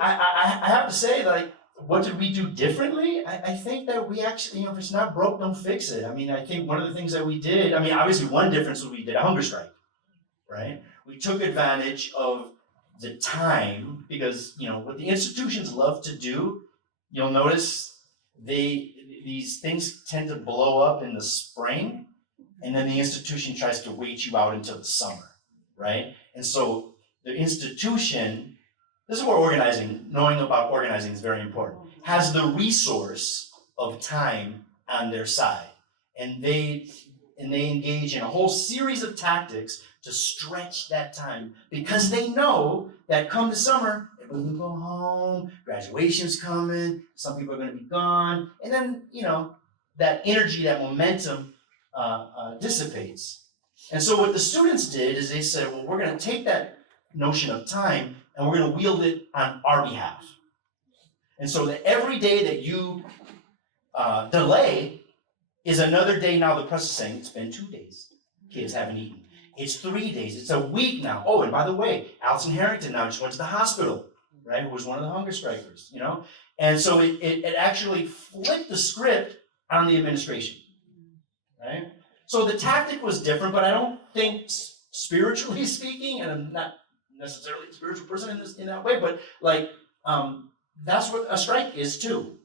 I have to say, like, what did we do differently? I think that we actually, if it's not broke, don't fix it. I mean, I think one of the things that we did, obviously one difference was we did a hunger strike, right? We took advantage of the time because, what the institutions love to do, you'll notice these things tend to blow up in the spring, and then the institution tries to wait you out until the summer, right? And so the institution, this is where knowing about organizing is very important, has the resource of time on their side. And they engage in a whole series of tactics to stretch that time, because they know that come the summer, everyone's gonna go home, graduation's coming, some people are gonna be gone, and then, that energy, that momentum dissipates. And so what the students did is they said, well, we're gonna take that notion of time and we're gonna wield it on our behalf. And so that every day that you delay is another day. Now the press is saying it's been 2 days, kids haven't eaten. It's 3 days, it's a week now. Oh, and by the way, Alison Harrington now just went to the hospital, right? Who was one of the hunger strikers, And so it actually flipped the script on the administration, right? So the tactic was different, but I don't think, spiritually speaking, and I'm not necessarily a spiritual person in that way, but that's what a strike is too.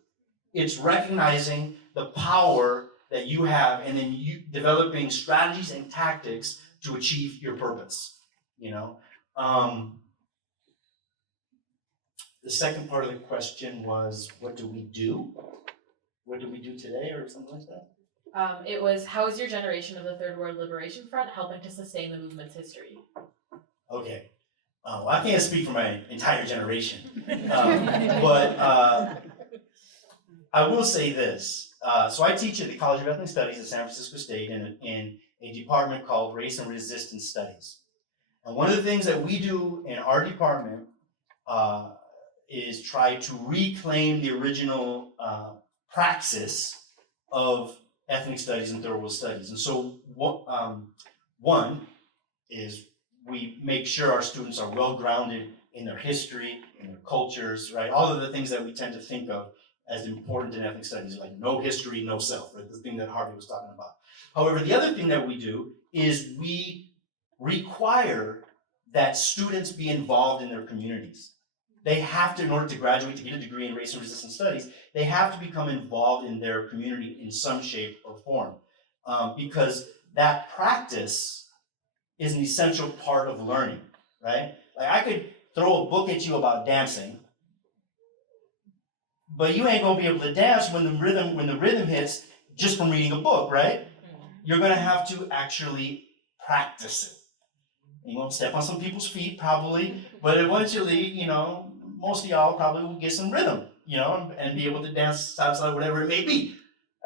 It's recognizing the power that you have, and then you developing strategies and tactics to achieve your purpose. The second part of the question was, what do we do? What do we do today, or something like that? It was, how is your generation of the Third World Liberation Front helping to sustain the movement's history? Okay. Well, I can't speak for my entire generation, but I will say this. So I teach at the College of Ethnic Studies at San Francisco State in a department called Race and Resistance Studies. And one of the things that we do in our department is try to reclaim the original praxis of ethnic studies and third world studies. And so One is we make sure our students are well-grounded in their history, in their cultures, right? All of the things that we tend to think of as important in ethnic studies, like no history, no self, right? The thing that Harvey was talking about. However, the other thing that we do is we require that students be involved in their communities. They have to, in order to graduate, to get a degree in race and resistance studies, they have to become involved in their community in some shape or form. Because that practice is an essential part of learning, right? Like I could throw a book at you about dancing, but you ain't gonna be able to dance when the rhythm hits just from reading a book, right? You're gonna have to actually practice it. You won't step on some people's feet probably, but eventually, you know, most of y'all probably will get some rhythm, you know, and be able to dance salsa, whatever it may be.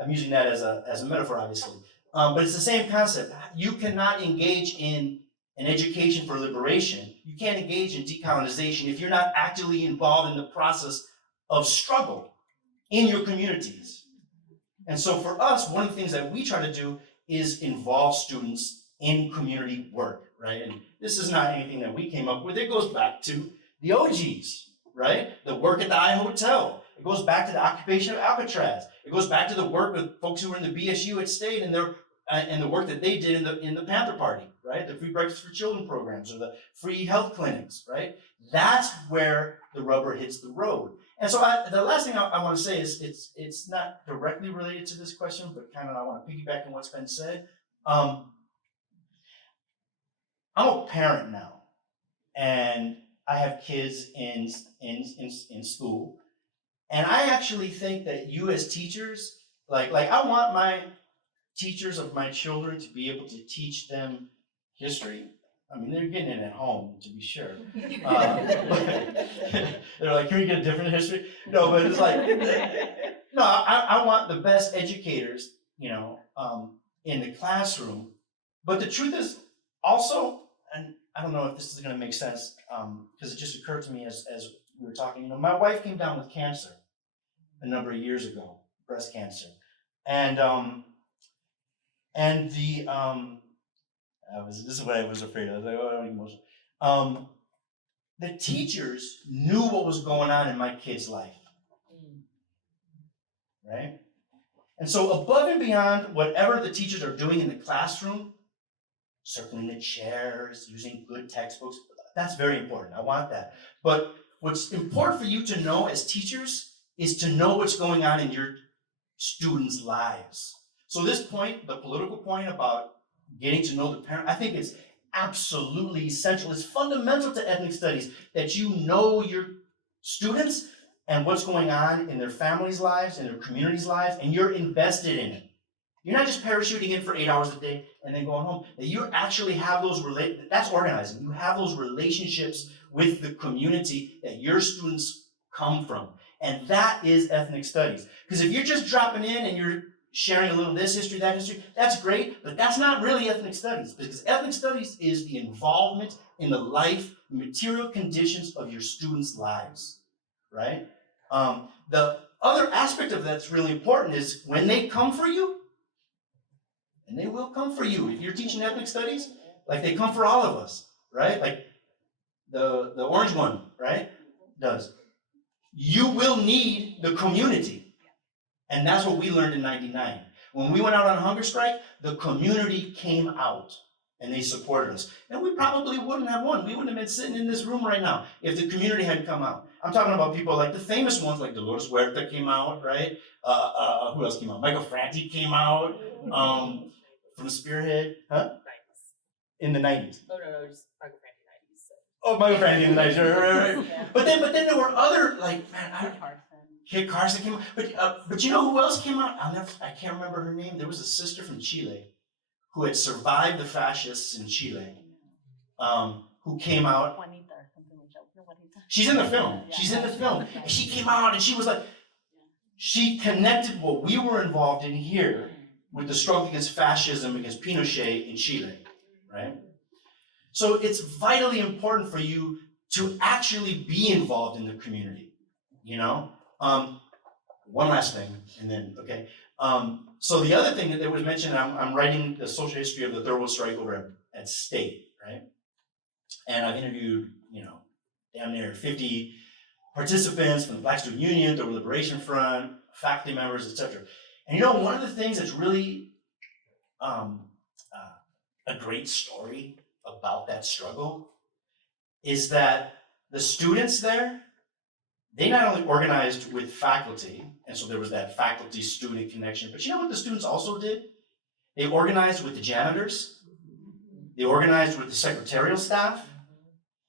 I'm using that as a metaphor, obviously. But it's the same concept. You cannot engage in an education for liberation. You can't engage in decolonization if you're not actively involved in the process of struggle in your communities. And so for us, one of the things that we try to do is involve students in community work, right? And this is not anything that we came up with. It goes back to the OGs, right? The work at the I Hotel. It goes back to the occupation of Alcatraz. It goes back to the work with folks who were in the BSU at State and the work that they did in the Panther Party, right? The free breakfast for children programs or the free health clinics, right? That's where the rubber hits the road. And so the last thing I want to say is it's not directly related to this question, but kind of I want to piggyback on what's been said. I'm a parent now, and I have kids in school, and I actually think that you as teachers, like I want my teachers of my children to be able to teach them history. I mean, they're getting it at home, to be sure. They're like, can we get a different history? No, but it's like, no, I want the best educators, you know, in the classroom. But the truth is also, and I don't know if this is going to make sense, because it just occurred to me as we were talking, you know, my wife came down with cancer a number of years ago, breast cancer. And this is what I was afraid of. I was like, oh, I don't emotional. The teachers knew what was going on in my kid's life, right? And so above and beyond whatever the teachers are doing in the classroom, circling the chairs, using good textbooks, that's very important. I want that. But what's important for you to know as teachers is to know what's going on in your students' lives. So this point, the political point about getting to know the parent, I think it's absolutely essential. It's fundamental to ethnic studies that you know your students and what's going on in their families' lives, in their communities' lives, and you're invested in it. You're not just parachuting in for 8 hours a day and then going home. That you actually have those that's organizing. You have those relationships with the community that your students come from. And that is ethnic studies. Because if you're just dropping in and you're sharing a little this history, that history, that's great, but that's not really ethnic studies. Because ethnic studies is the involvement in the life, the material conditions of your students' lives, right? The other aspect of that's really important is when they come for you, and they will come for you. If you're teaching ethnic studies, like they come for all of us, right? Like the orange one, right, does. You will need the community. And that's what we learned in '99. When we went out on a hunger strike, the community came out and they supported us. And we probably wouldn't have won. We wouldn't have been sitting in this room right now if the community hadn't come out. I'm talking about people like the famous ones, like Dolores Huerta came out, right? Who else came out? Michael Franti came out from Spearhead, huh? In the 90s. Oh, no, just Michael Franti 90s. So. Oh, Michael Franti in the 90s, right. Yeah. But then there were other, like, man, Kit Carson came out. But you know who else came out? I can't remember her name. There was a sister from Chile who had survived the fascists in Chile, who came out. She's in the film. She's in the film. And she came out and she was like, she connected what we were involved in here with the struggle against fascism, against Pinochet in Chile, right? So it's vitally important for you to actually be involved in the community, you know? One last thing, and then, okay. So the other thing that was mentioned, I'm writing the social history of the Third World Strike over at stake, right? And I've interviewed, damn near 50 participants from the Black Student Union, the Liberation Front, faculty members, etc. And one of the things that's really a great story about that struggle is that the students there, they not only organized with faculty, and so there was that faculty-student connection, but you know what the students also did? They organized with the janitors, they organized with the secretarial staff,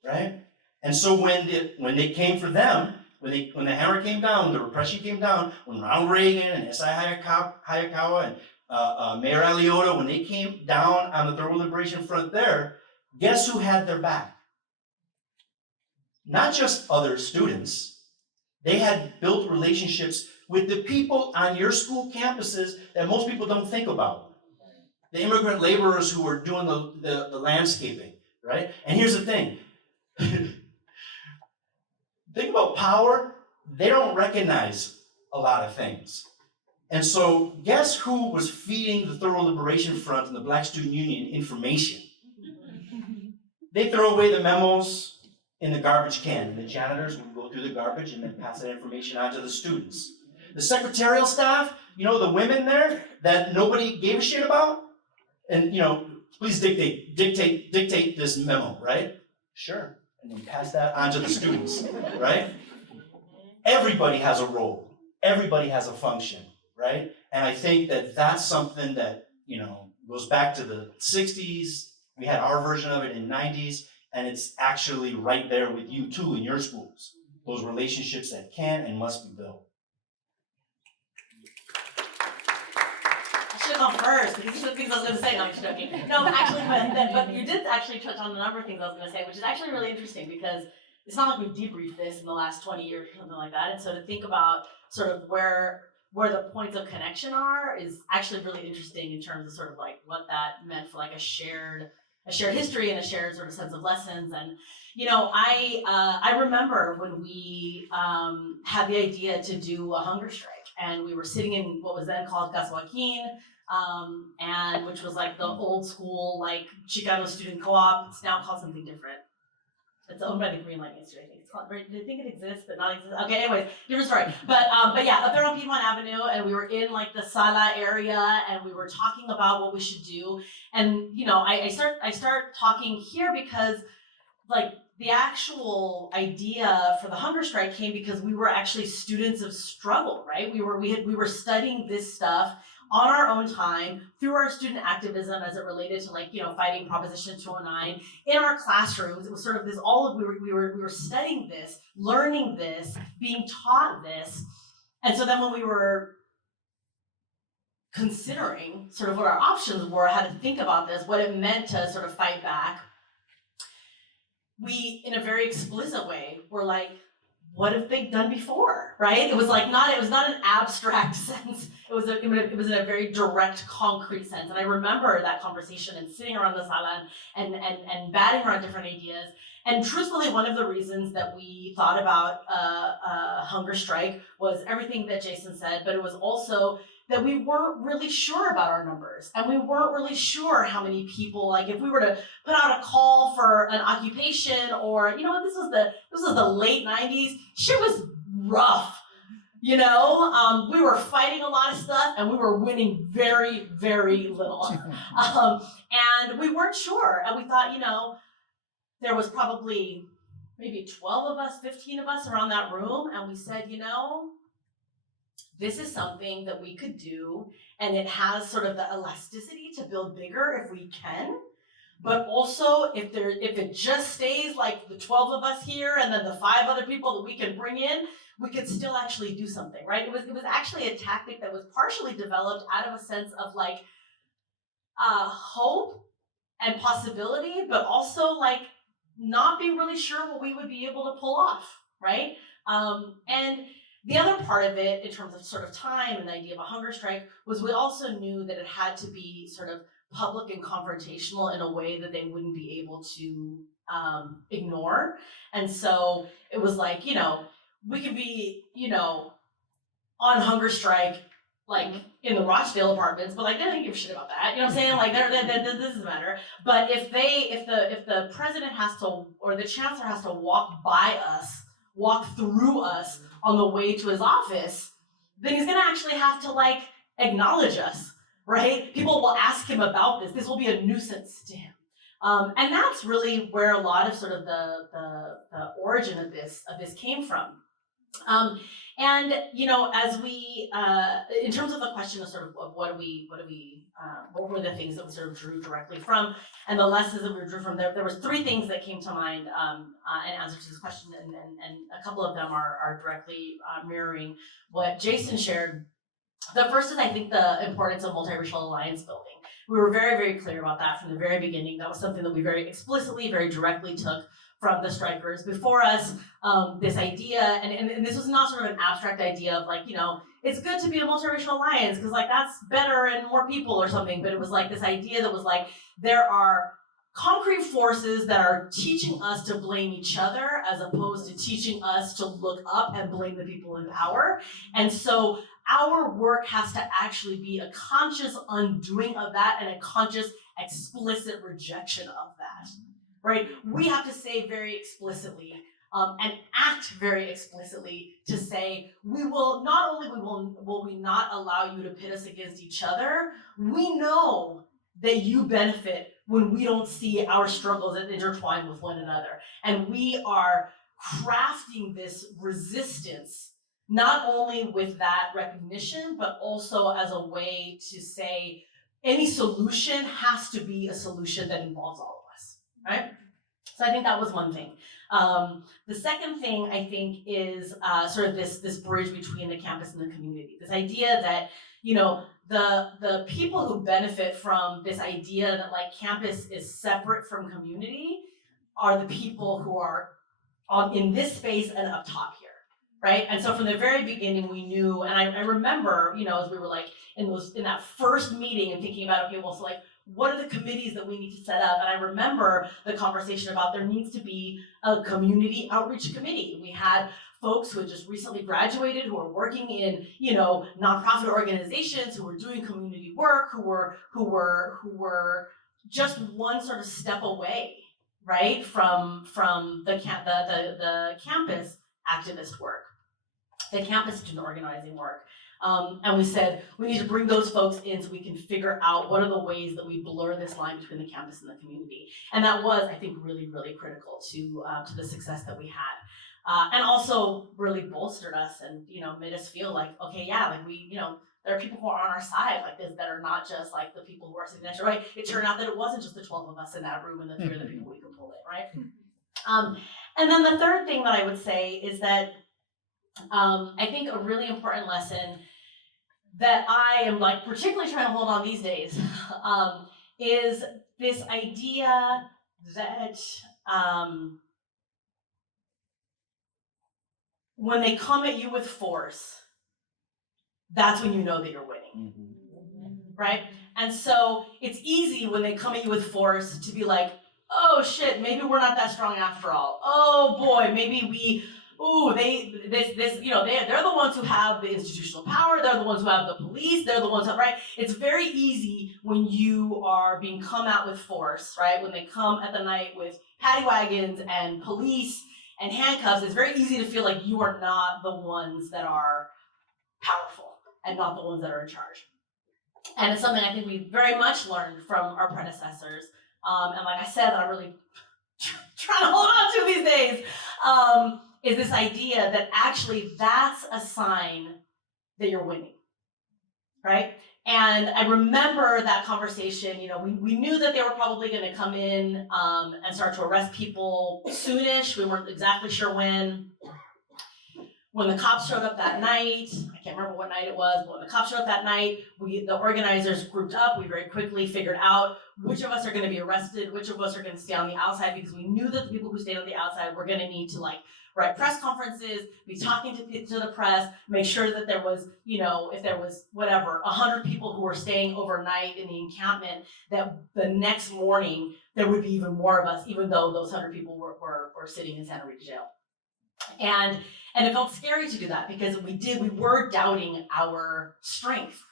right? And so when they came for them, when the hammer came down, the repression came down, when Ronald Reagan and S.I. Hayakawa and Mayor Alioto, when they came down on the Third World Liberation Front there, guess who had their back? Not just other students. They had built relationships with the people on your school campuses that most people don't think about. The immigrant laborers who were doing the landscaping, right? And here's the thing. Think about power. They don't recognize a lot of things. And so guess who was feeding the Third World Liberation Front and the Black Student Union information? They throw away the memos in the garbage can, and the janitors would go through the garbage and then pass that information on to the students. The secretarial staff, the women there that nobody gave a shit about, and please dictate this memo, right? Sure, and then pass that on to the students, right? Everybody has a role, everybody has a function, right? And I think that that's something that, goes back to the 60s, we had our version of it in the 90s, and it's actually right there with you too in your schools. Those relationships that can and must be built. I should have gone first, because these are the things I was going to say. No, I'm just joking. No, but actually, but you did actually touch on a number of things I was going to say, which is actually really interesting, because it's not like we've debriefed this in the last 20 years or something like that. And so to think about sort of where the points of connection are is actually really interesting in terms of sort of like what that meant for like a shared history and a shared sort of sense of lessons. And I remember when we had the idea to do a hunger strike, and we were sitting in what was then called Casa Joaquin, and which was like the old school like Chicano student co-op. It's now called something different. It's owned by the Green Light Institute, I think it's called, right? I think it exists, but not exists. Okay, anyways, different story. But yeah, up there on Piedmont Avenue, and we were in like the sala area, and we were talking about what we should do. And I start talking here because like the actual idea for the hunger strike came because we were actually students of struggle, right? We were studying this stuff on our own time through our student activism as it related to like fighting Proposition 209 in our classrooms. It was sort of this we were studying this, learning this, being taught this. And so then when we were considering sort of what our options were, how to think about this, what it meant to sort of fight back, we, in a very explicit way, were like, what have they done before, right? It was not an abstract sense. It was in a very direct, concrete sense. And I remember that conversation and sitting around the sala and batting around different ideas. And truthfully, one of the reasons that we thought about a hunger strike was everything that Jason said, but it was also that we weren't really sure about our numbers, and we weren't really sure how many people, like if we were to put out a call for an occupation, or this was the late 90s, shit was rough. We were fighting a lot of stuff, and we were winning very, very little. And we weren't sure, and we thought, there was probably maybe 12 of us, 15 of us around that room, and we said, this is something that we could do, and it has sort of the elasticity to build bigger if we can. But also, if it just stays like the 12 of us here and then the 5 other people that we can bring in, we could still actually do something, right? It was actually a tactic that was partially developed out of a sense of like hope and possibility, but also like not being really sure what we would be able to pull off, right? And the other part of it, in terms of sort of time and the idea of a hunger strike, was we also knew that it had to be sort of public and confrontational in a way that they wouldn't be able to ignore. And so it was like, we could be, on hunger strike, like in the Rochdale apartments, but like they don't give a shit about that. You know what I'm saying? Like that doesn't matter. But if the president has to, or the chancellor has to walk by us, walk through us on the way to his office, then he's gonna actually have to like acknowledge us, right? People will ask him about this. This will be a nuisance to him. And that's really where a lot of sort of the origin of this came from. And you know, as we in terms of the question of sort of what were the things that we sort of drew directly from, and the lessons that we drew from there was three things that came to mind in answer to this question, and a couple of them are directly mirroring what Jason shared. The first is, I think, the importance of multiracial alliance building. We were very, very clear about that from the very beginning. That was something that we very explicitly, very directly took from the strikers before us. This idea, and this was not sort of an abstract idea of like, you know, it's good to be a multiracial alliance because like that's better and more people or something, but it was like this idea that was like, there are concrete forces that are teaching us to blame each other as opposed to teaching us to look up and blame the people in power. And so our work has to actually be a conscious undoing of that and a conscious explicit rejection of that, right? We have to say very explicitly and act very explicitly to say, we will, not only will we not allow you to pit us against each other, we know that you benefit when we don't see our struggles as intertwined with one another. And we are crafting this resistance not only with that recognition, but also as a way to say any solution has to be a solution that involves all of us, right? So I think that was one thing. The second thing I think is sort of this bridge between the campus and the community. This idea that, you know, the people who benefit from this idea that like campus is separate from community are the people who are in this space and up top here. Right? And so from the very beginning, we knew, and I remember, you know, as we were like in that first meeting and thinking about, okay, well, so like, what are the committees that we need to set up? And I remember the conversation about there needs to be a community outreach committee. We had folks who had just recently graduated, who were working in, you know, nonprofit organizations, who were doing community work, who were just one sort of step away, right, from the campus activist work, the campus student organizing work. And we said, we need to bring those folks in so we can figure out what are the ways that we blur this line between the campus and the community. And that was, I think, really, really critical to the success that we had. And also really bolstered us and, you know, made us feel like, okay, yeah, like we, you know, there are people who are on our side like this that are not just like the people who are sitting next to, right? It turned out that it wasn't just the 12 of us in that room and the 3 other people we could pull in, right? And then the third thing that I would say is that I think a really important lesson that I am like particularly trying to hold on these days is this idea that when they come at you with force, that's when you know that you're winning, right? And so it's easy when they come at you with force to be like, oh shit, maybe we're not that strong after all. Oh boy, maybe we, you know, they're the ones who have the institutional power, they're the ones who have the police, they're the ones who, right? It's very easy when you are being come at with force, right? When they come at the night with paddy wagons and police and handcuffs, it's very easy to feel like you are not the ones that are powerful and not the ones that are in charge. And it's something I think we very much learned from our predecessors. And like I said, that I'm really trying to hold on to these days, is this idea that actually that's a sign that you're winning, right? And I remember that conversation, you know, we knew that they were probably gonna come in and start to arrest people soonish. We weren't exactly sure when. When the cops showed up that night, I can't remember what night it was, but when the cops showed up that night, the organizers grouped up. We very quickly figured out which of us are going to be arrested, which of us are going to stay on the outside, because we knew that the people who stayed on the outside were going to need to like write press conferences, be talking to the press, make sure that there was, you know, if there was whatever, 100 people who were staying overnight in the encampment, that the next morning there would be even more of us, even though those 100 people were sitting in Santa Rita jail. And it felt scary to do that because we were doubting our strength,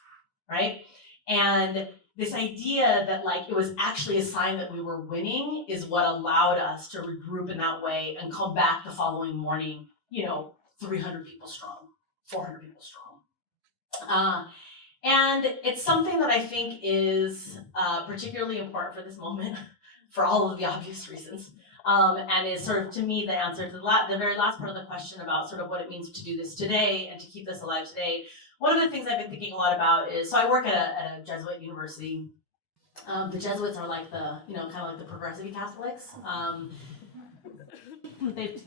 right? And this idea that like it was actually a sign that we were winning is what allowed us to regroup in that way and come back the following morning, 300 people strong, 400 people strong. And it's something that I think is particularly important for this moment for all of the obvious reasons. And is sort of, to me, the answer to the very last part of the question about sort of what it means to do this today and to keep this alive today. One of the things I've been thinking a lot about is, so I work at a Jesuit university. The Jesuits are like the, kind of like the progressive Catholics. They've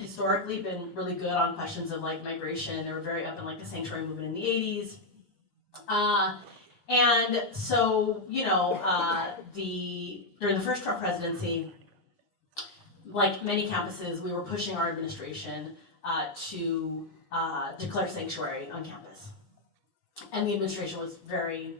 historically been really good on questions of like migration. They were very up in like the sanctuary movement in the 80s. And so, during the first Trump presidency, like many campuses, we were pushing our administration to declare sanctuary on campus. And the administration was very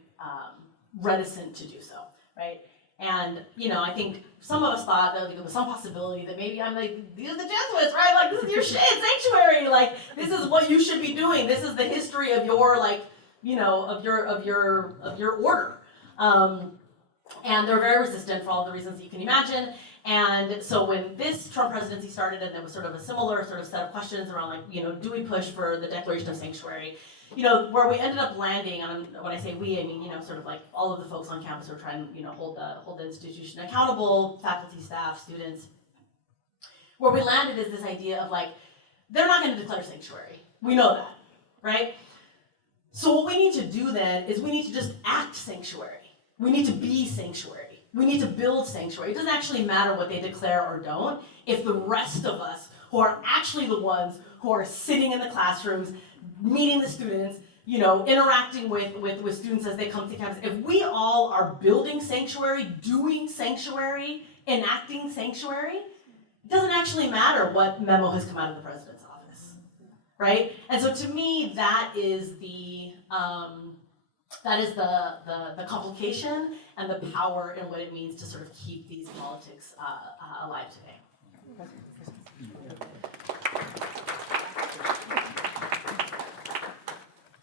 reticent to do so, right? And, I think some of us thought that there was some possibility that maybe I'm like, these are the Jesuits, right? Like, this is your shit, sanctuary. Like, this is what you should be doing. This is the history of your, like, of your order. And they're very resistant for all the reasons that you can imagine. And so when this Trump presidency started, and there was sort of a similar sort of set of questions around like, do we push for the declaration of sanctuary? Where we ended up landing, and when I say we, I mean, sort of like all of the folks on campus who are trying to, hold the institution accountable, faculty, staff, students. Where we landed is this idea of like, they're not going to declare sanctuary. We know that, right? So what we need to do then is we need to just act sanctuary. We need to be sanctuary. We need to build sanctuary. It doesn't actually matter what they declare or don't if the rest of us who are actually the ones who are sitting in the classrooms, meeting the students, interacting with students as they come to campus, if we all are building sanctuary, doing sanctuary, enacting sanctuary, it doesn't actually matter what memo has come out of the president's office, right? And so to me, that is the complication and the power in what it means to sort of keep these politics alive today.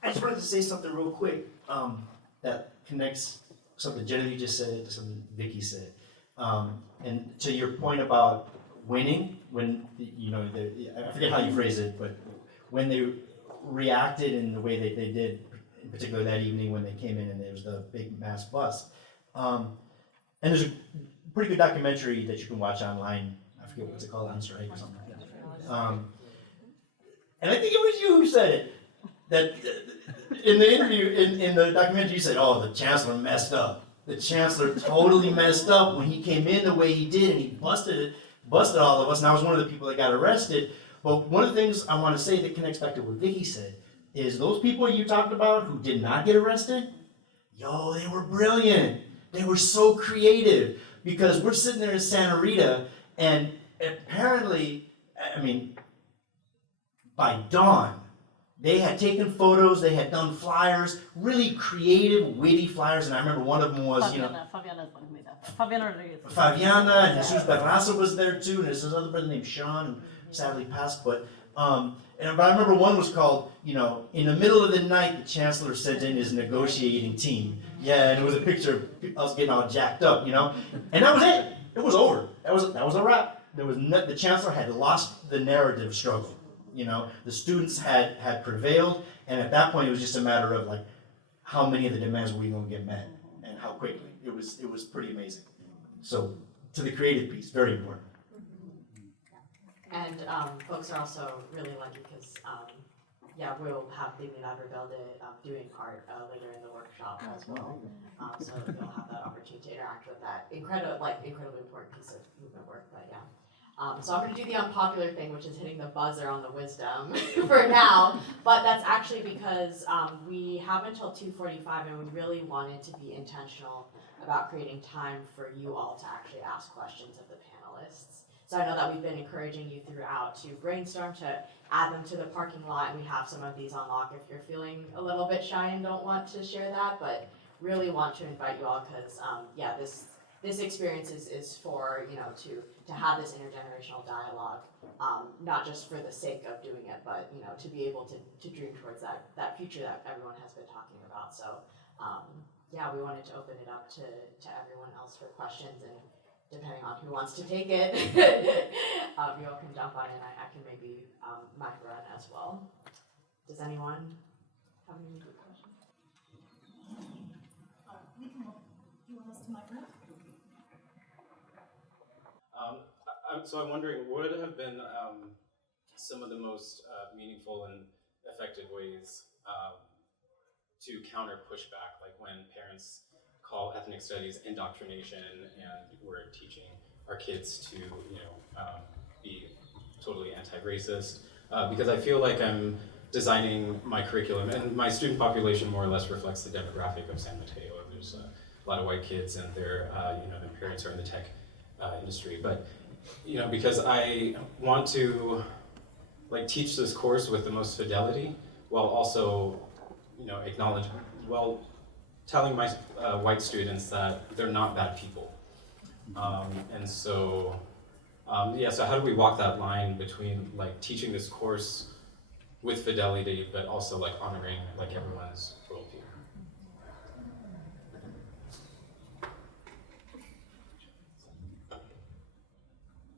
I just wanted to say something real quick that connects something Genevieve just said to something Vicky said. And to your point about winning, when, I forget how you phrase it, but when they reacted in the way that they did, in particular that evening when they came in and there was the big mass bust. And there's a pretty good documentary that you can watch online. I forget what's it called, On Strike or something like that. And I think it was you who said it. That in the interview, in the documentary, you said, "Oh, the chancellor messed up. The chancellor totally messed up when he came in the way he did, and he busted all of us." And I was one of the people that got arrested. But one of the things I want to say that connects back to what Vicky said is those people you talked about who did not get arrested, they were brilliant. They were so creative because we're sitting there in Santa Rita, and apparently, by dawn, they had taken photos, they had done flyers, really creative, witty flyers, and I remember one of them was, Fabiana's one who made that. Fabiana Rodriguez. Fabiana, and Jesus Barraza was there too, and there's another brother named Sean, who sadly passed, but I remember one was called, in the middle of the night, the chancellor sent in his negotiating team. Yeah, and it was a picture of us getting all jacked up, and that was it. It was over. That was a wrap. The chancellor had lost the narrative struggle. The students had prevailed, and at that point, it was just a matter of like, how many of the demands were we going to get met, and how quickly. It was pretty amazing. So, to the creative piece, very important. And folks are also really lucky because, we'll have the Milagro Rebelde doing part later in the workshop as well. So you'll have that opportunity to interact with that incredibly important piece of movement work. But yeah. So I'm going to do the unpopular thing, which is hitting the buzzer on the wisdom for now. But that's actually because we have until 2:45, and we really wanted to be intentional about creating time for you all to actually ask questions of the panelists. So I know that we've been encouraging you throughout to brainstorm, to add them to the parking lot, and we have some of these on lock if you're feeling a little bit shy and don't want to share that, but really want to invite you all because, this experience is for, you know, to have this intergenerational dialogue, not just for the sake of doing it, but, you know, to be able to dream towards that future that everyone has been talking about. So, yeah, we wanted to open it up to everyone else for questions, and depending on who wants to take it, you all can jump on in. I can maybe mic run as well. Does anyone have any good questions? We can, do you want us to mic run? So I'm wondering, what would have been some of the most meaningful and effective ways to counter pushback, like when parents call ethnic studies indoctrination and we're teaching our kids to, you know, be totally anti-racist? Because I feel like I'm designing my curriculum, and my student population more or less reflects the demographic of San Mateo. There's a lot of white kids, and their, you know, their parents are in the tech industry. But, you know, because I want to like teach this course with the most fidelity, while also, you know, telling my white students that they're not bad people. And so, yeah, so how do we walk that line between like teaching this course with fidelity, but also like honoring like everyone's worldview?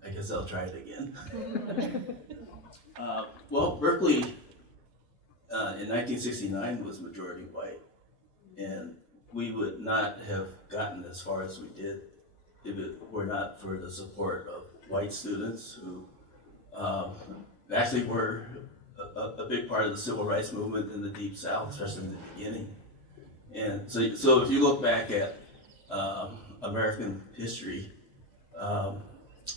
I guess I'll try it again. Well, Berkeley in 1969 was majority white, and we would not have gotten as far as we did if it were not for the support of white students who actually were a big part of the civil rights movement in the Deep South, especially in the beginning. And so if you look back at American history,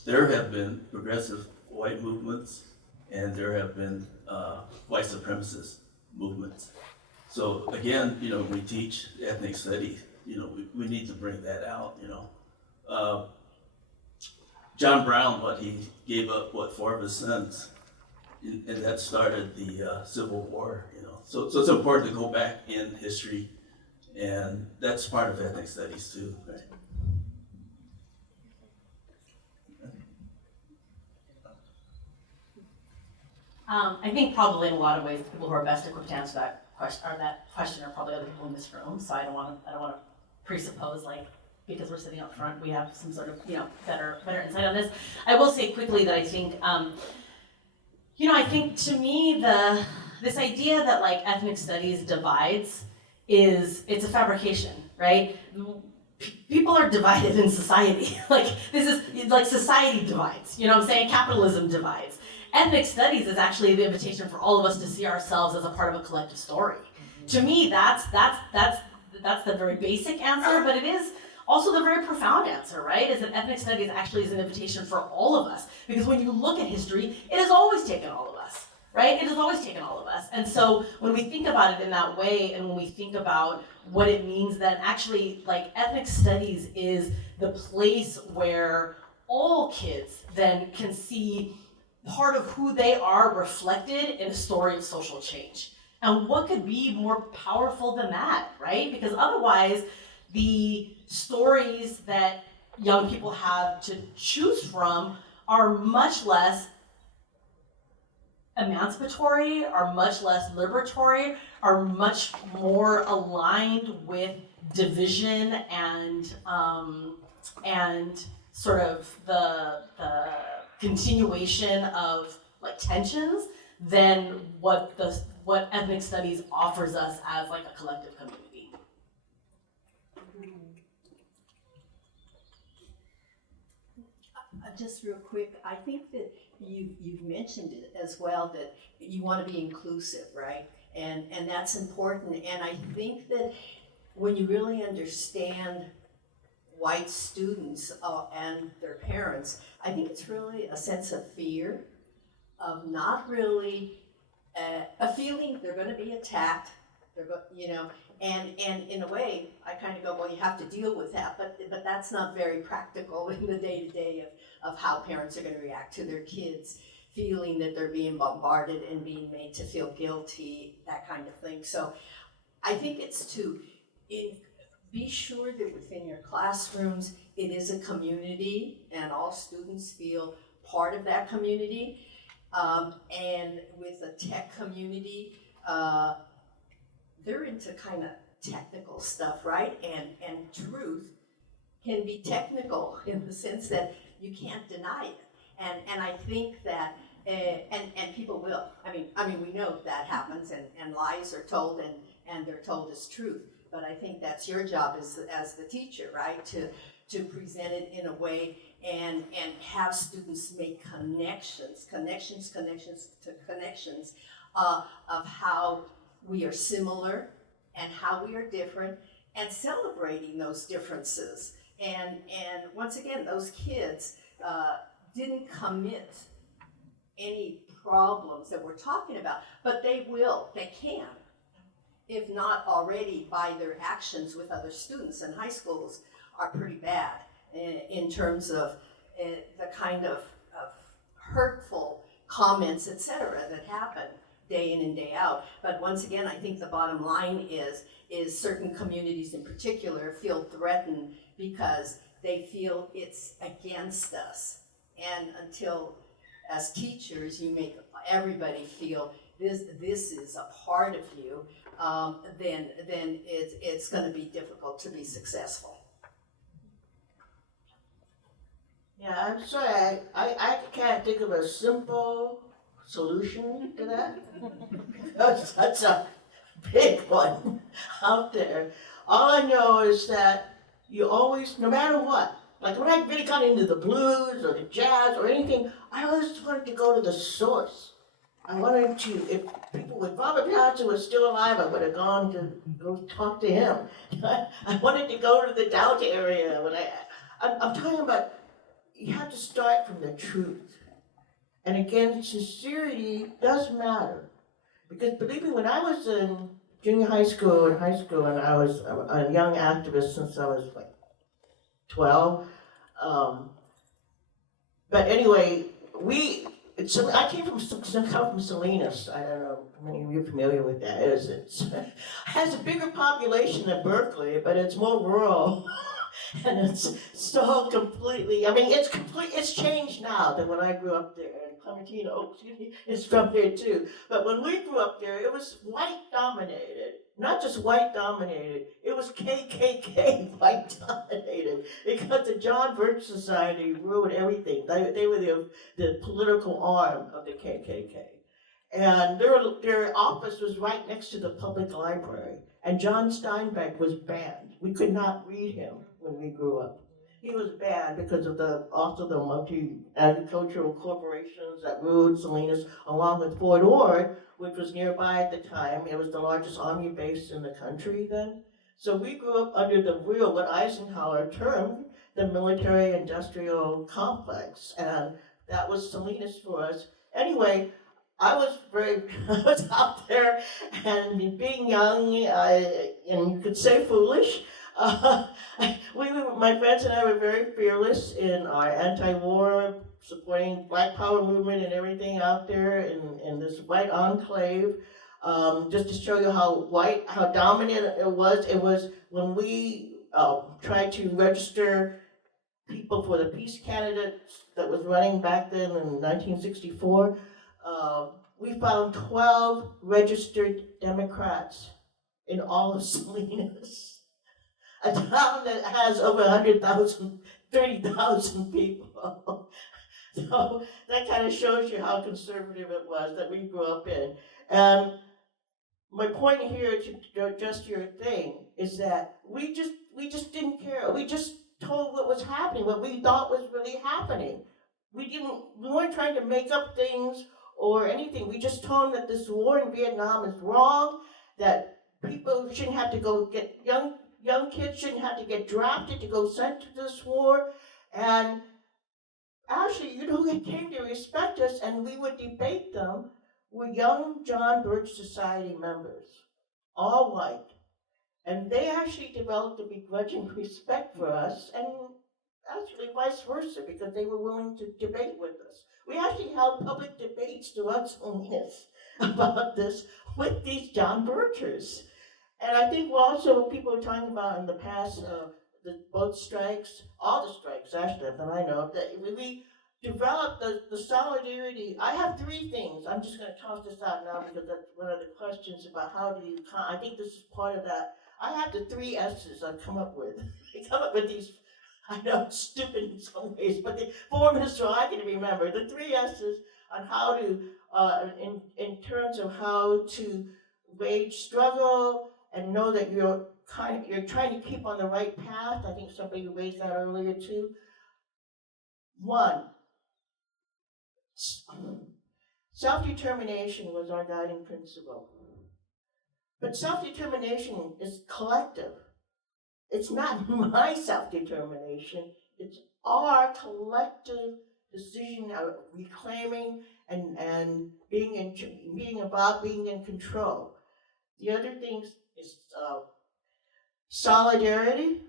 there have been progressive white movements, and there have been white supremacist movements. So again, you know, we teach ethnic studies, you know, we need to bring that out, you know. John Brown, he gave up, 4 of his sons, and that started the Civil War, you know. So it's important to go back in history, and that's part of ethnic studies too, right? I think probably in a lot of ways, the people who are best equipped to answer that question are probably other people in this room. So I don't want to presuppose like because we're sitting up front, we have some sort of, you know, better insight on this. I will say quickly that I think, you know, I think to me this idea that like ethnic studies divides it's a fabrication, right? People are divided in society. Like this is like society divides. You know what I'm saying? Capitalism divides. Ethnic studies is actually the invitation for all of us to see ourselves as a part of a collective story. To me, that's the very basic answer, but it is also the very profound answer, right? Is that ethnic studies actually is an invitation for all of us. Because when you look at history, it has always taken all of us, right? It has always taken all of us. And so when we think about it in that way, and when we think about what it means, then actually, like, ethnic studies is the place where all kids then can see part of who they are reflected in a story of social change. And what could be more powerful than that, right? Because otherwise, the stories that young people have to choose from are much less emancipatory, are much less liberatory, are much more aligned with division and sort of the continuation of like tensions than what ethnic studies offers us as like a collective community. Just real quick, I think that you've mentioned it as well, that you want to be inclusive, right? And that's important. And I think that when you really understand white students and their parents, I think it's really a sense of fear, of not really a feeling they're going to be attacked. You know, and in a way, I kind of go, well, you have to deal with that, but that's not very practical in the day-to-day of how parents are going to react to their kids feeling that they're being bombarded and being made to feel guilty, that kind of thing. So I think it's to be sure that within your classrooms, it is a community and all students feel part of that community. And with the tech community, they're into kind of technical stuff, right? And truth can be technical in the sense that you can't deny it. And I think that, and people will. I mean, we know that happens, and lies are told, and they're told as truth. But I think that's your job as the teacher, right? To present it in a way and have students make connections of how we are similar and how we are different, and celebrating those differences. And once again, those kids didn't commit any problems that we're talking about, but they can, if not already by their actions with other students. And high schools are pretty bad in terms of the kind of hurtful comments, etc., that happen day in and day out. But once again, I think the bottom line is certain communities in particular feel threatened because they feel it's against us. And until, as teachers, you make everybody feel this is a part of you, then it's going to be difficult to be successful. Yeah, I'm sorry, I can't think of a simple solution to that. That's a big one out there. All I know is that you always, no matter what, like when I really got into the blues or the jazz or anything, I always wanted to go to the source. I wanted to, if people with Robert Johnson was still alive, I would have gone to go talk to him. I wanted to go to the Delta area. I'm talking about, you have to start from the truth. And again, sincerity does matter. Because believe me, when I was in junior high school and I was a young activist since I was like 12. But anyway, I came from Salinas. I don't know how many of you are familiar with that. It has a bigger population than Berkeley, but it's more rural. And it's so completely, I mean, it's changed now than when I grew up there. And Clementina is from there too. But when we grew up there, it was white dominated. Not just white dominated, it was KKK white dominated. Because the John Birch Society ruled everything. They were the political arm of the KKK. And their office was right next to the public library. And John Steinbeck was banned. We could not read him when we grew up. He was banned because of the multi-agricultural corporations that ruled Salinas, along with Fort Ord, which was nearby at the time. It was the largest army base in the country then. So we grew up under the real, what Eisenhower termed, the military-industrial complex. And that was Salinas for us. Anyway, I was out there, and being young, and you could say foolish, my friends and I were very fearless in our anti-war, supporting Black Power movement and everything out there in this white enclave. Just to show you how dominant it was when we tried to register people for the peace candidates that was running back then in 1964. We found 12 registered Democrats in all of Salinas. A town that has over 100,000, 30,000 people. So that kind of shows you how conservative it was that we grew up in. And my point here, to adjust your thing, is that we just didn't care. We just told what was happening, what we thought was really happening. We weren't trying to make up things or anything. We just told them that this war in Vietnam is wrong, that people shouldn't have to go get young kids shouldn't have to get drafted to go sent to this war. And actually, they came to respect us, and we would debate them, were young John Birch Society members, all white. And they actually developed a begrudging respect for us, and actually vice versa, because they were willing to debate with us. We actually held public debates throughout Salinas about this with these John Birchers. And I think also what people were talking about in the past, both strikes, all the strikes actually that I know of, that we developed the solidarity. I have three things. I'm just going to toss this out now because that's one of the questions about how do you, I think this is part of that. I have the 3 S's I've come up with. I come up with these, I know it's stupid in some ways, but the form is so I can remember. The 3 S's on how to, in terms of how to wage struggle and know that you're trying to keep on the right path. I think somebody raised that earlier too. 1, self-determination was our guiding principle. But self-determination is collective. It's not my self-determination, it's our collective decision of reclaiming and being in control. The other thing is solidarity,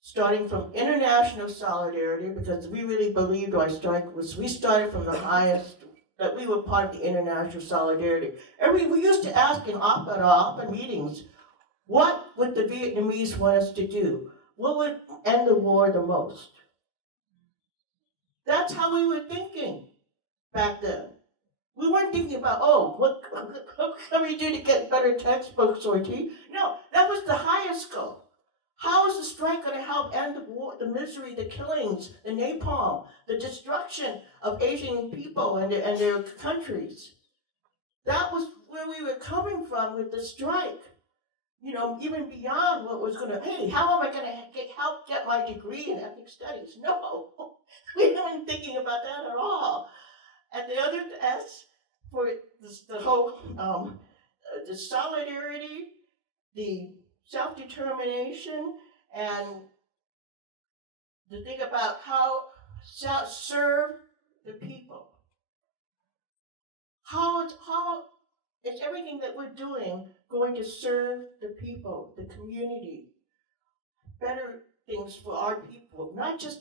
starting from international solidarity, because we really believed our strike was, we started from the highest, that we were part of the international solidarity. We used to ask in op-ed meetings, what would the Vietnamese want us to do? What would end the war the most? That's how we were thinking back then. We weren't thinking about, oh, what can we do to get better textbooks or tea? No, that was the highest goal. How is the strike going to help end the war, the misery, the killings, the napalm, the destruction of Asian people and their countries? That was where we were coming from with the strike. You know, even beyond what was going to, hey, how am I going to help get my degree in ethnic studies? No, we weren't thinking about that at all. And the other S for the whole, the solidarity, the self-determination, and the thing about how serve the people. How is everything that we're doing going to serve the people, the community, better things for our people, not just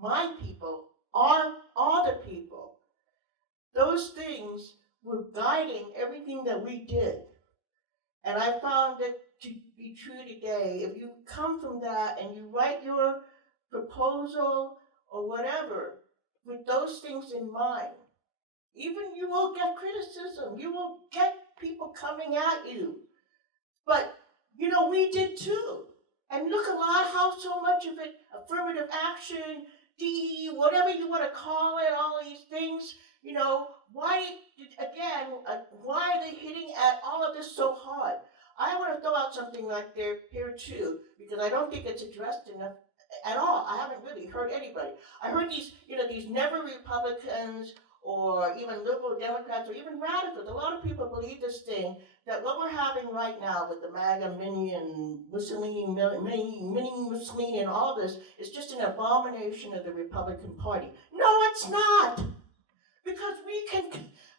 my people, all the people. Those things were guiding everything that we did. And I found it to be true today. If you come from that and you write your proposal or whatever with those things in mind, even you will get criticism. You will get people coming at you. But, you know, we did too. And look a lot how so much of it, affirmative action, DE, whatever you want to call it, all these things, you know, why are they hitting at all of this so hard? I want to throw out something like here too, because I don't think it's addressed enough at all. I haven't really heard anybody. I heard these never Republicans or even liberal Democrats or even radicals. A lot of people believe this thing that what we're having right now with the MAGA mini and Mussolini, mini Mussolini and all this is just an abomination of the Republican Party. No, it's not. Because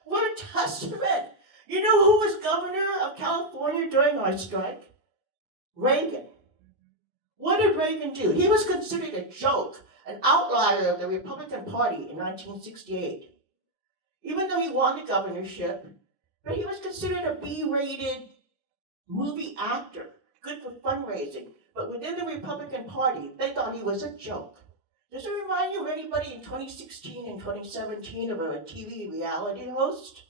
we're a testament. You know who was governor of California during our strike? Reagan. What did Reagan do? He was considered a joke, an outlier of the Republican Party in 1968. Even though he won the governorship, but he was considered a B-rated movie actor, good for fundraising. But within the Republican Party, they thought he was a joke. Does it remind you of anybody in 2016 and 2017 of a TV reality host?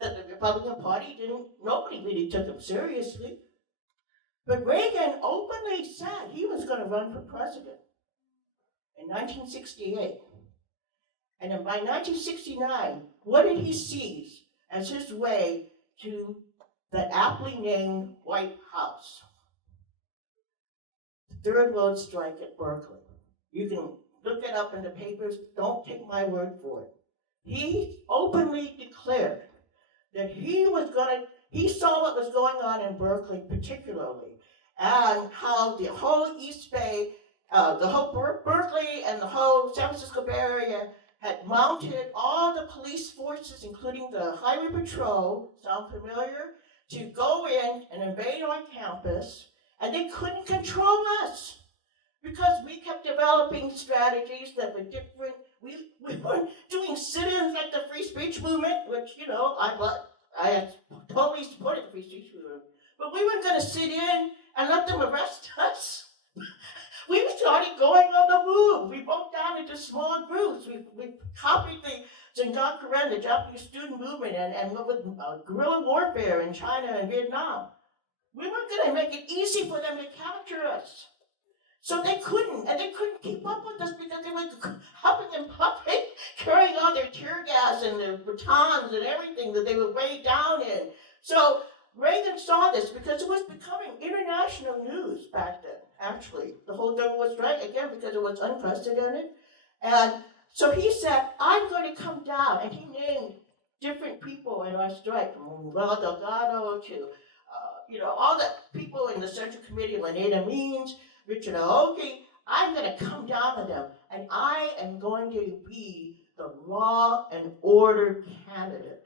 That the Republican Party nobody really took him seriously. But Reagan openly said he was going to run for president in 1968. And then by 1969, what did he seize as his way to the aptly named White House? The Third Road Strike at Berkeley. You can look it up in the papers, don't take my word for it. He openly declared that he saw what was going on in Berkeley particularly, and how the whole East Bay, the whole Berkeley and the whole San Francisco Bay Area had mounted all the police forces, including the Highway Patrol, sound familiar, to go in and invade our campus, and they couldn't control us because we kept developing strategies that were different. We weren't doing sit-ins like the free speech movement, which, you know, I totally supported the free speech movement. But we weren't going to sit in and let them arrest us. We started going on the move. We broke down into small groups. We copied the Zengakuren, the Japanese student movement, and went with guerrilla warfare in China and Vietnam. We weren't going to make it easy for them to capture us. So they couldn't, and they couldn't keep up with us because they were huffing and puffing, carrying on their tear gas and their batons and everything that they were weighed down in. So Reagan saw this because it was becoming international news back then, actually. The whole thing was right, again, because it was unprecedented. And so he said, I'm going to come down, and he named different people in our strike, from Manuel Delgado to, all the people in the Central Committee, Lenita Means, Richard Aoki. I'm going to come down to them, and I am going to be the law and order candidate.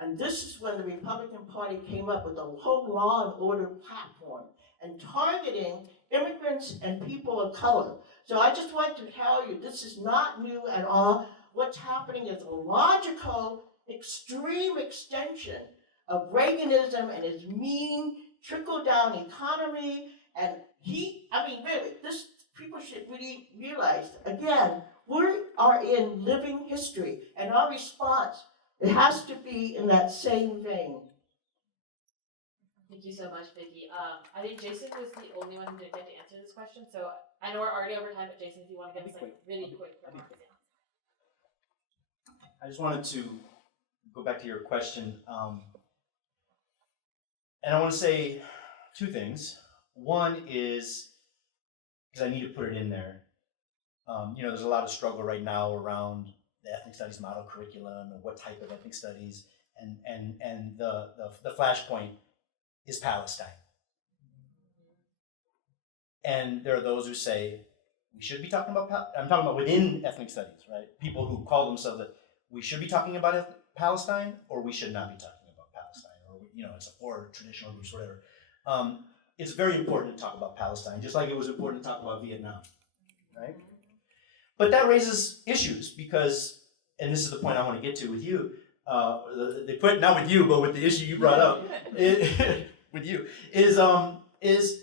And this is when the Republican Party came up with the whole law and order platform and targeting immigrants and people of color. So I just want to tell you, this is not new at all. What's happening is a logical, extreme extension of Reaganism and his mean trickle-down economy. And really, this people should really realize, again, we are in living history, and our response, it has to be in that same vein. Thank you so much, Vicki. I think Jason was the only one who didn't get to answer this question, so I know we're already over time, but Jason, if you want to give us like really quick remarks. I just wanted to go back to your question, and I want to say two things. One is, because I need to put it in there, there's a lot of struggle right now around the ethnic studies model curriculum and what type of ethnic studies, and the flashpoint is Palestine. And there are those who say we should be talking about, I'm talking about within ethnic studies, right? People who call themselves that we should be talking about Palestine, or we should not be talking about Palestine, or traditional groups, whatever. It's very important to talk about Palestine, just like it was important to talk about Vietnam, right? But that raises issues because, and this is the point I want to get to with you, not with you, but with the issue you brought up, with you, is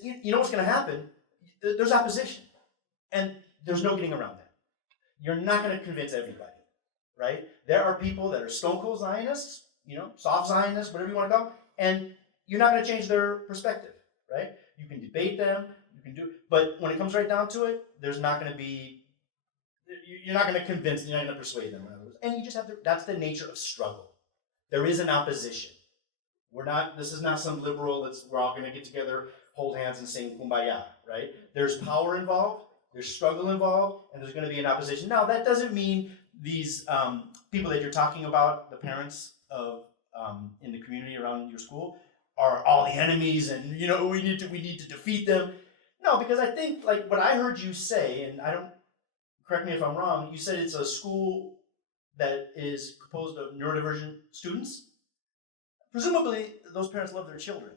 you know what's going to happen? There's opposition, and there's no getting around that. You're not going to convince everybody, right? There are people that are stone cold Zionists, soft Zionists, whatever you want to call, and you're not going to change their perspective, right? You can debate them, but when it comes right down to it, there's not going to be, you're not going to convince, you're not going to persuade them, and you just have to. That's the nature of struggle. There is an opposition. This is not some liberal we're all going to get together, hold hands, and sing Kumbaya, right? There's power involved, there's struggle involved, and there's going to be an opposition. Now, that doesn't mean these people that you're talking about, the parents of in the community around your school, are all the enemies, and we need to defeat them. No, because I think like what I heard you say, and correct me if I'm wrong, you said it's a school that is composed of neurodivergent students. Presumably, those parents love their children.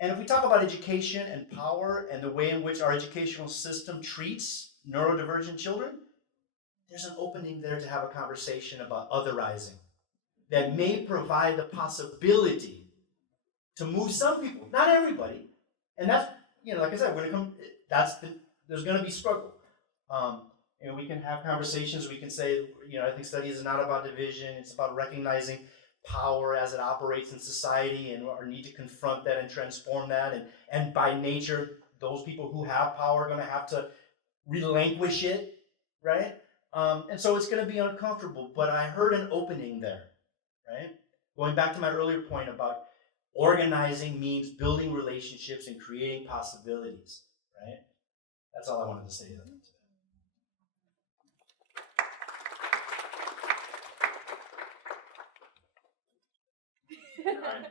And if we talk about education and power and the way in which our educational system treats neurodivergent children, there's an opening there to have a conversation about otherizing that may provide the possibility to move some people, not everybody. And that's, like I said, when it comes, there's going to be struggle. We can have conversations. We can say, ethnic studies is not about division. It's about recognizing power as it operates in society and our need to confront that and transform that. And by nature, those people who have power are going to have to relinquish it, right? And so it's going to be uncomfortable. But I heard an opening there, right? Going back to my earlier point about organizing means building relationships and creating possibilities, right? That's all I wanted to say to them today. All right.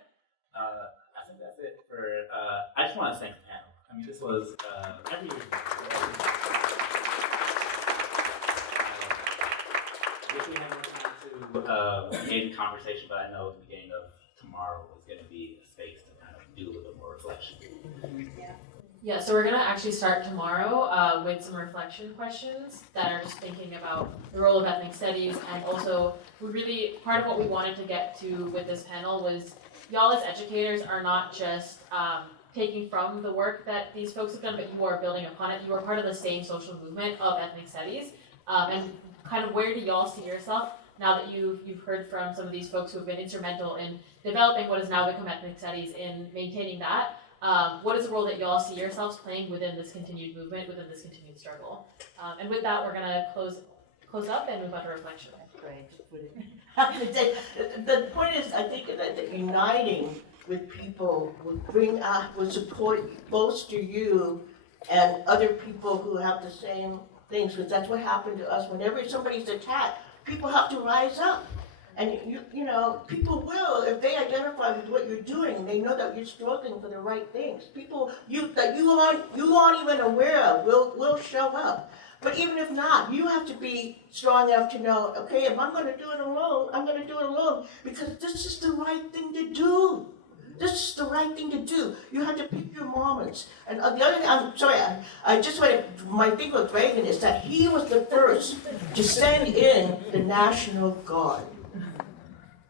I think that's it for. I just want to thank the panel. I mean, this was every year. I wish we had more time to engage in conversation, but I know at the beginning of tomorrow is going to be a space to kind of do a little bit more reflection. Yeah. Yeah, so we're gonna actually start tomorrow with some reflection questions that are just thinking about the role of ethnic studies, and also we really, part of what we wanted to get to with this panel was y'all as educators are not just taking from the work that these folks have done, but you are building upon it. You are part of the same social movement of ethnic studies, and kind of where do y'all see yourself now that you've heard from some of these folks who have been instrumental in developing what has now become ethnic studies, in maintaining that. What is the role that y'all see yourselves playing within this continued movement, within this continued struggle? And with that, we're gonna close up and move on to reflection. Great. The point is, I think that uniting with people will support both to you and other people who have the same things, because that's what happened to us. Whenever somebody's attacked, people have to rise up. And you know, people will, if they identify with what you're doing, they know that you're struggling for the right things. People that you aren't even aware of will show up. But even if not, you have to be strong enough to know, okay, if I'm going to do it alone, I'm going to do it alone, because this is the right thing to do. This is the right thing to do. You have to pick your moments. And the other thing, I'm sorry, I just want to, my thing with Reagan is that he was the first to send in the National Guard.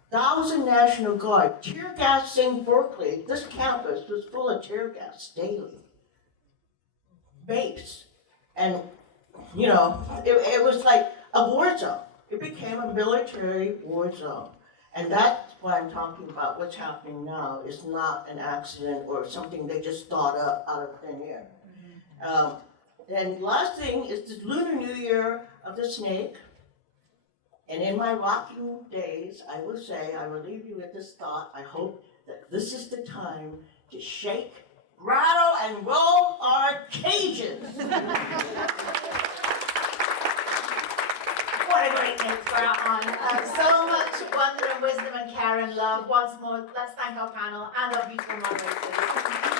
1,000 National Guard, tear gassing Berkeley. This campus was full of tear gas daily. Base. And, you know, it was like a war zone. It became a military war zone. And that's what I'm talking about. What's happening now is not an accident or something they just thought up out of thin air. And last thing is the Lunar New Year of the Snake. And in my rocking days, I will say, I will leave you with this thought. I hope that this is the time to shake, rattle, and roll our cages. What a great note to out on. So much wonder and wisdom and care and love. Once more, let's thank our panel and our beautiful moderators.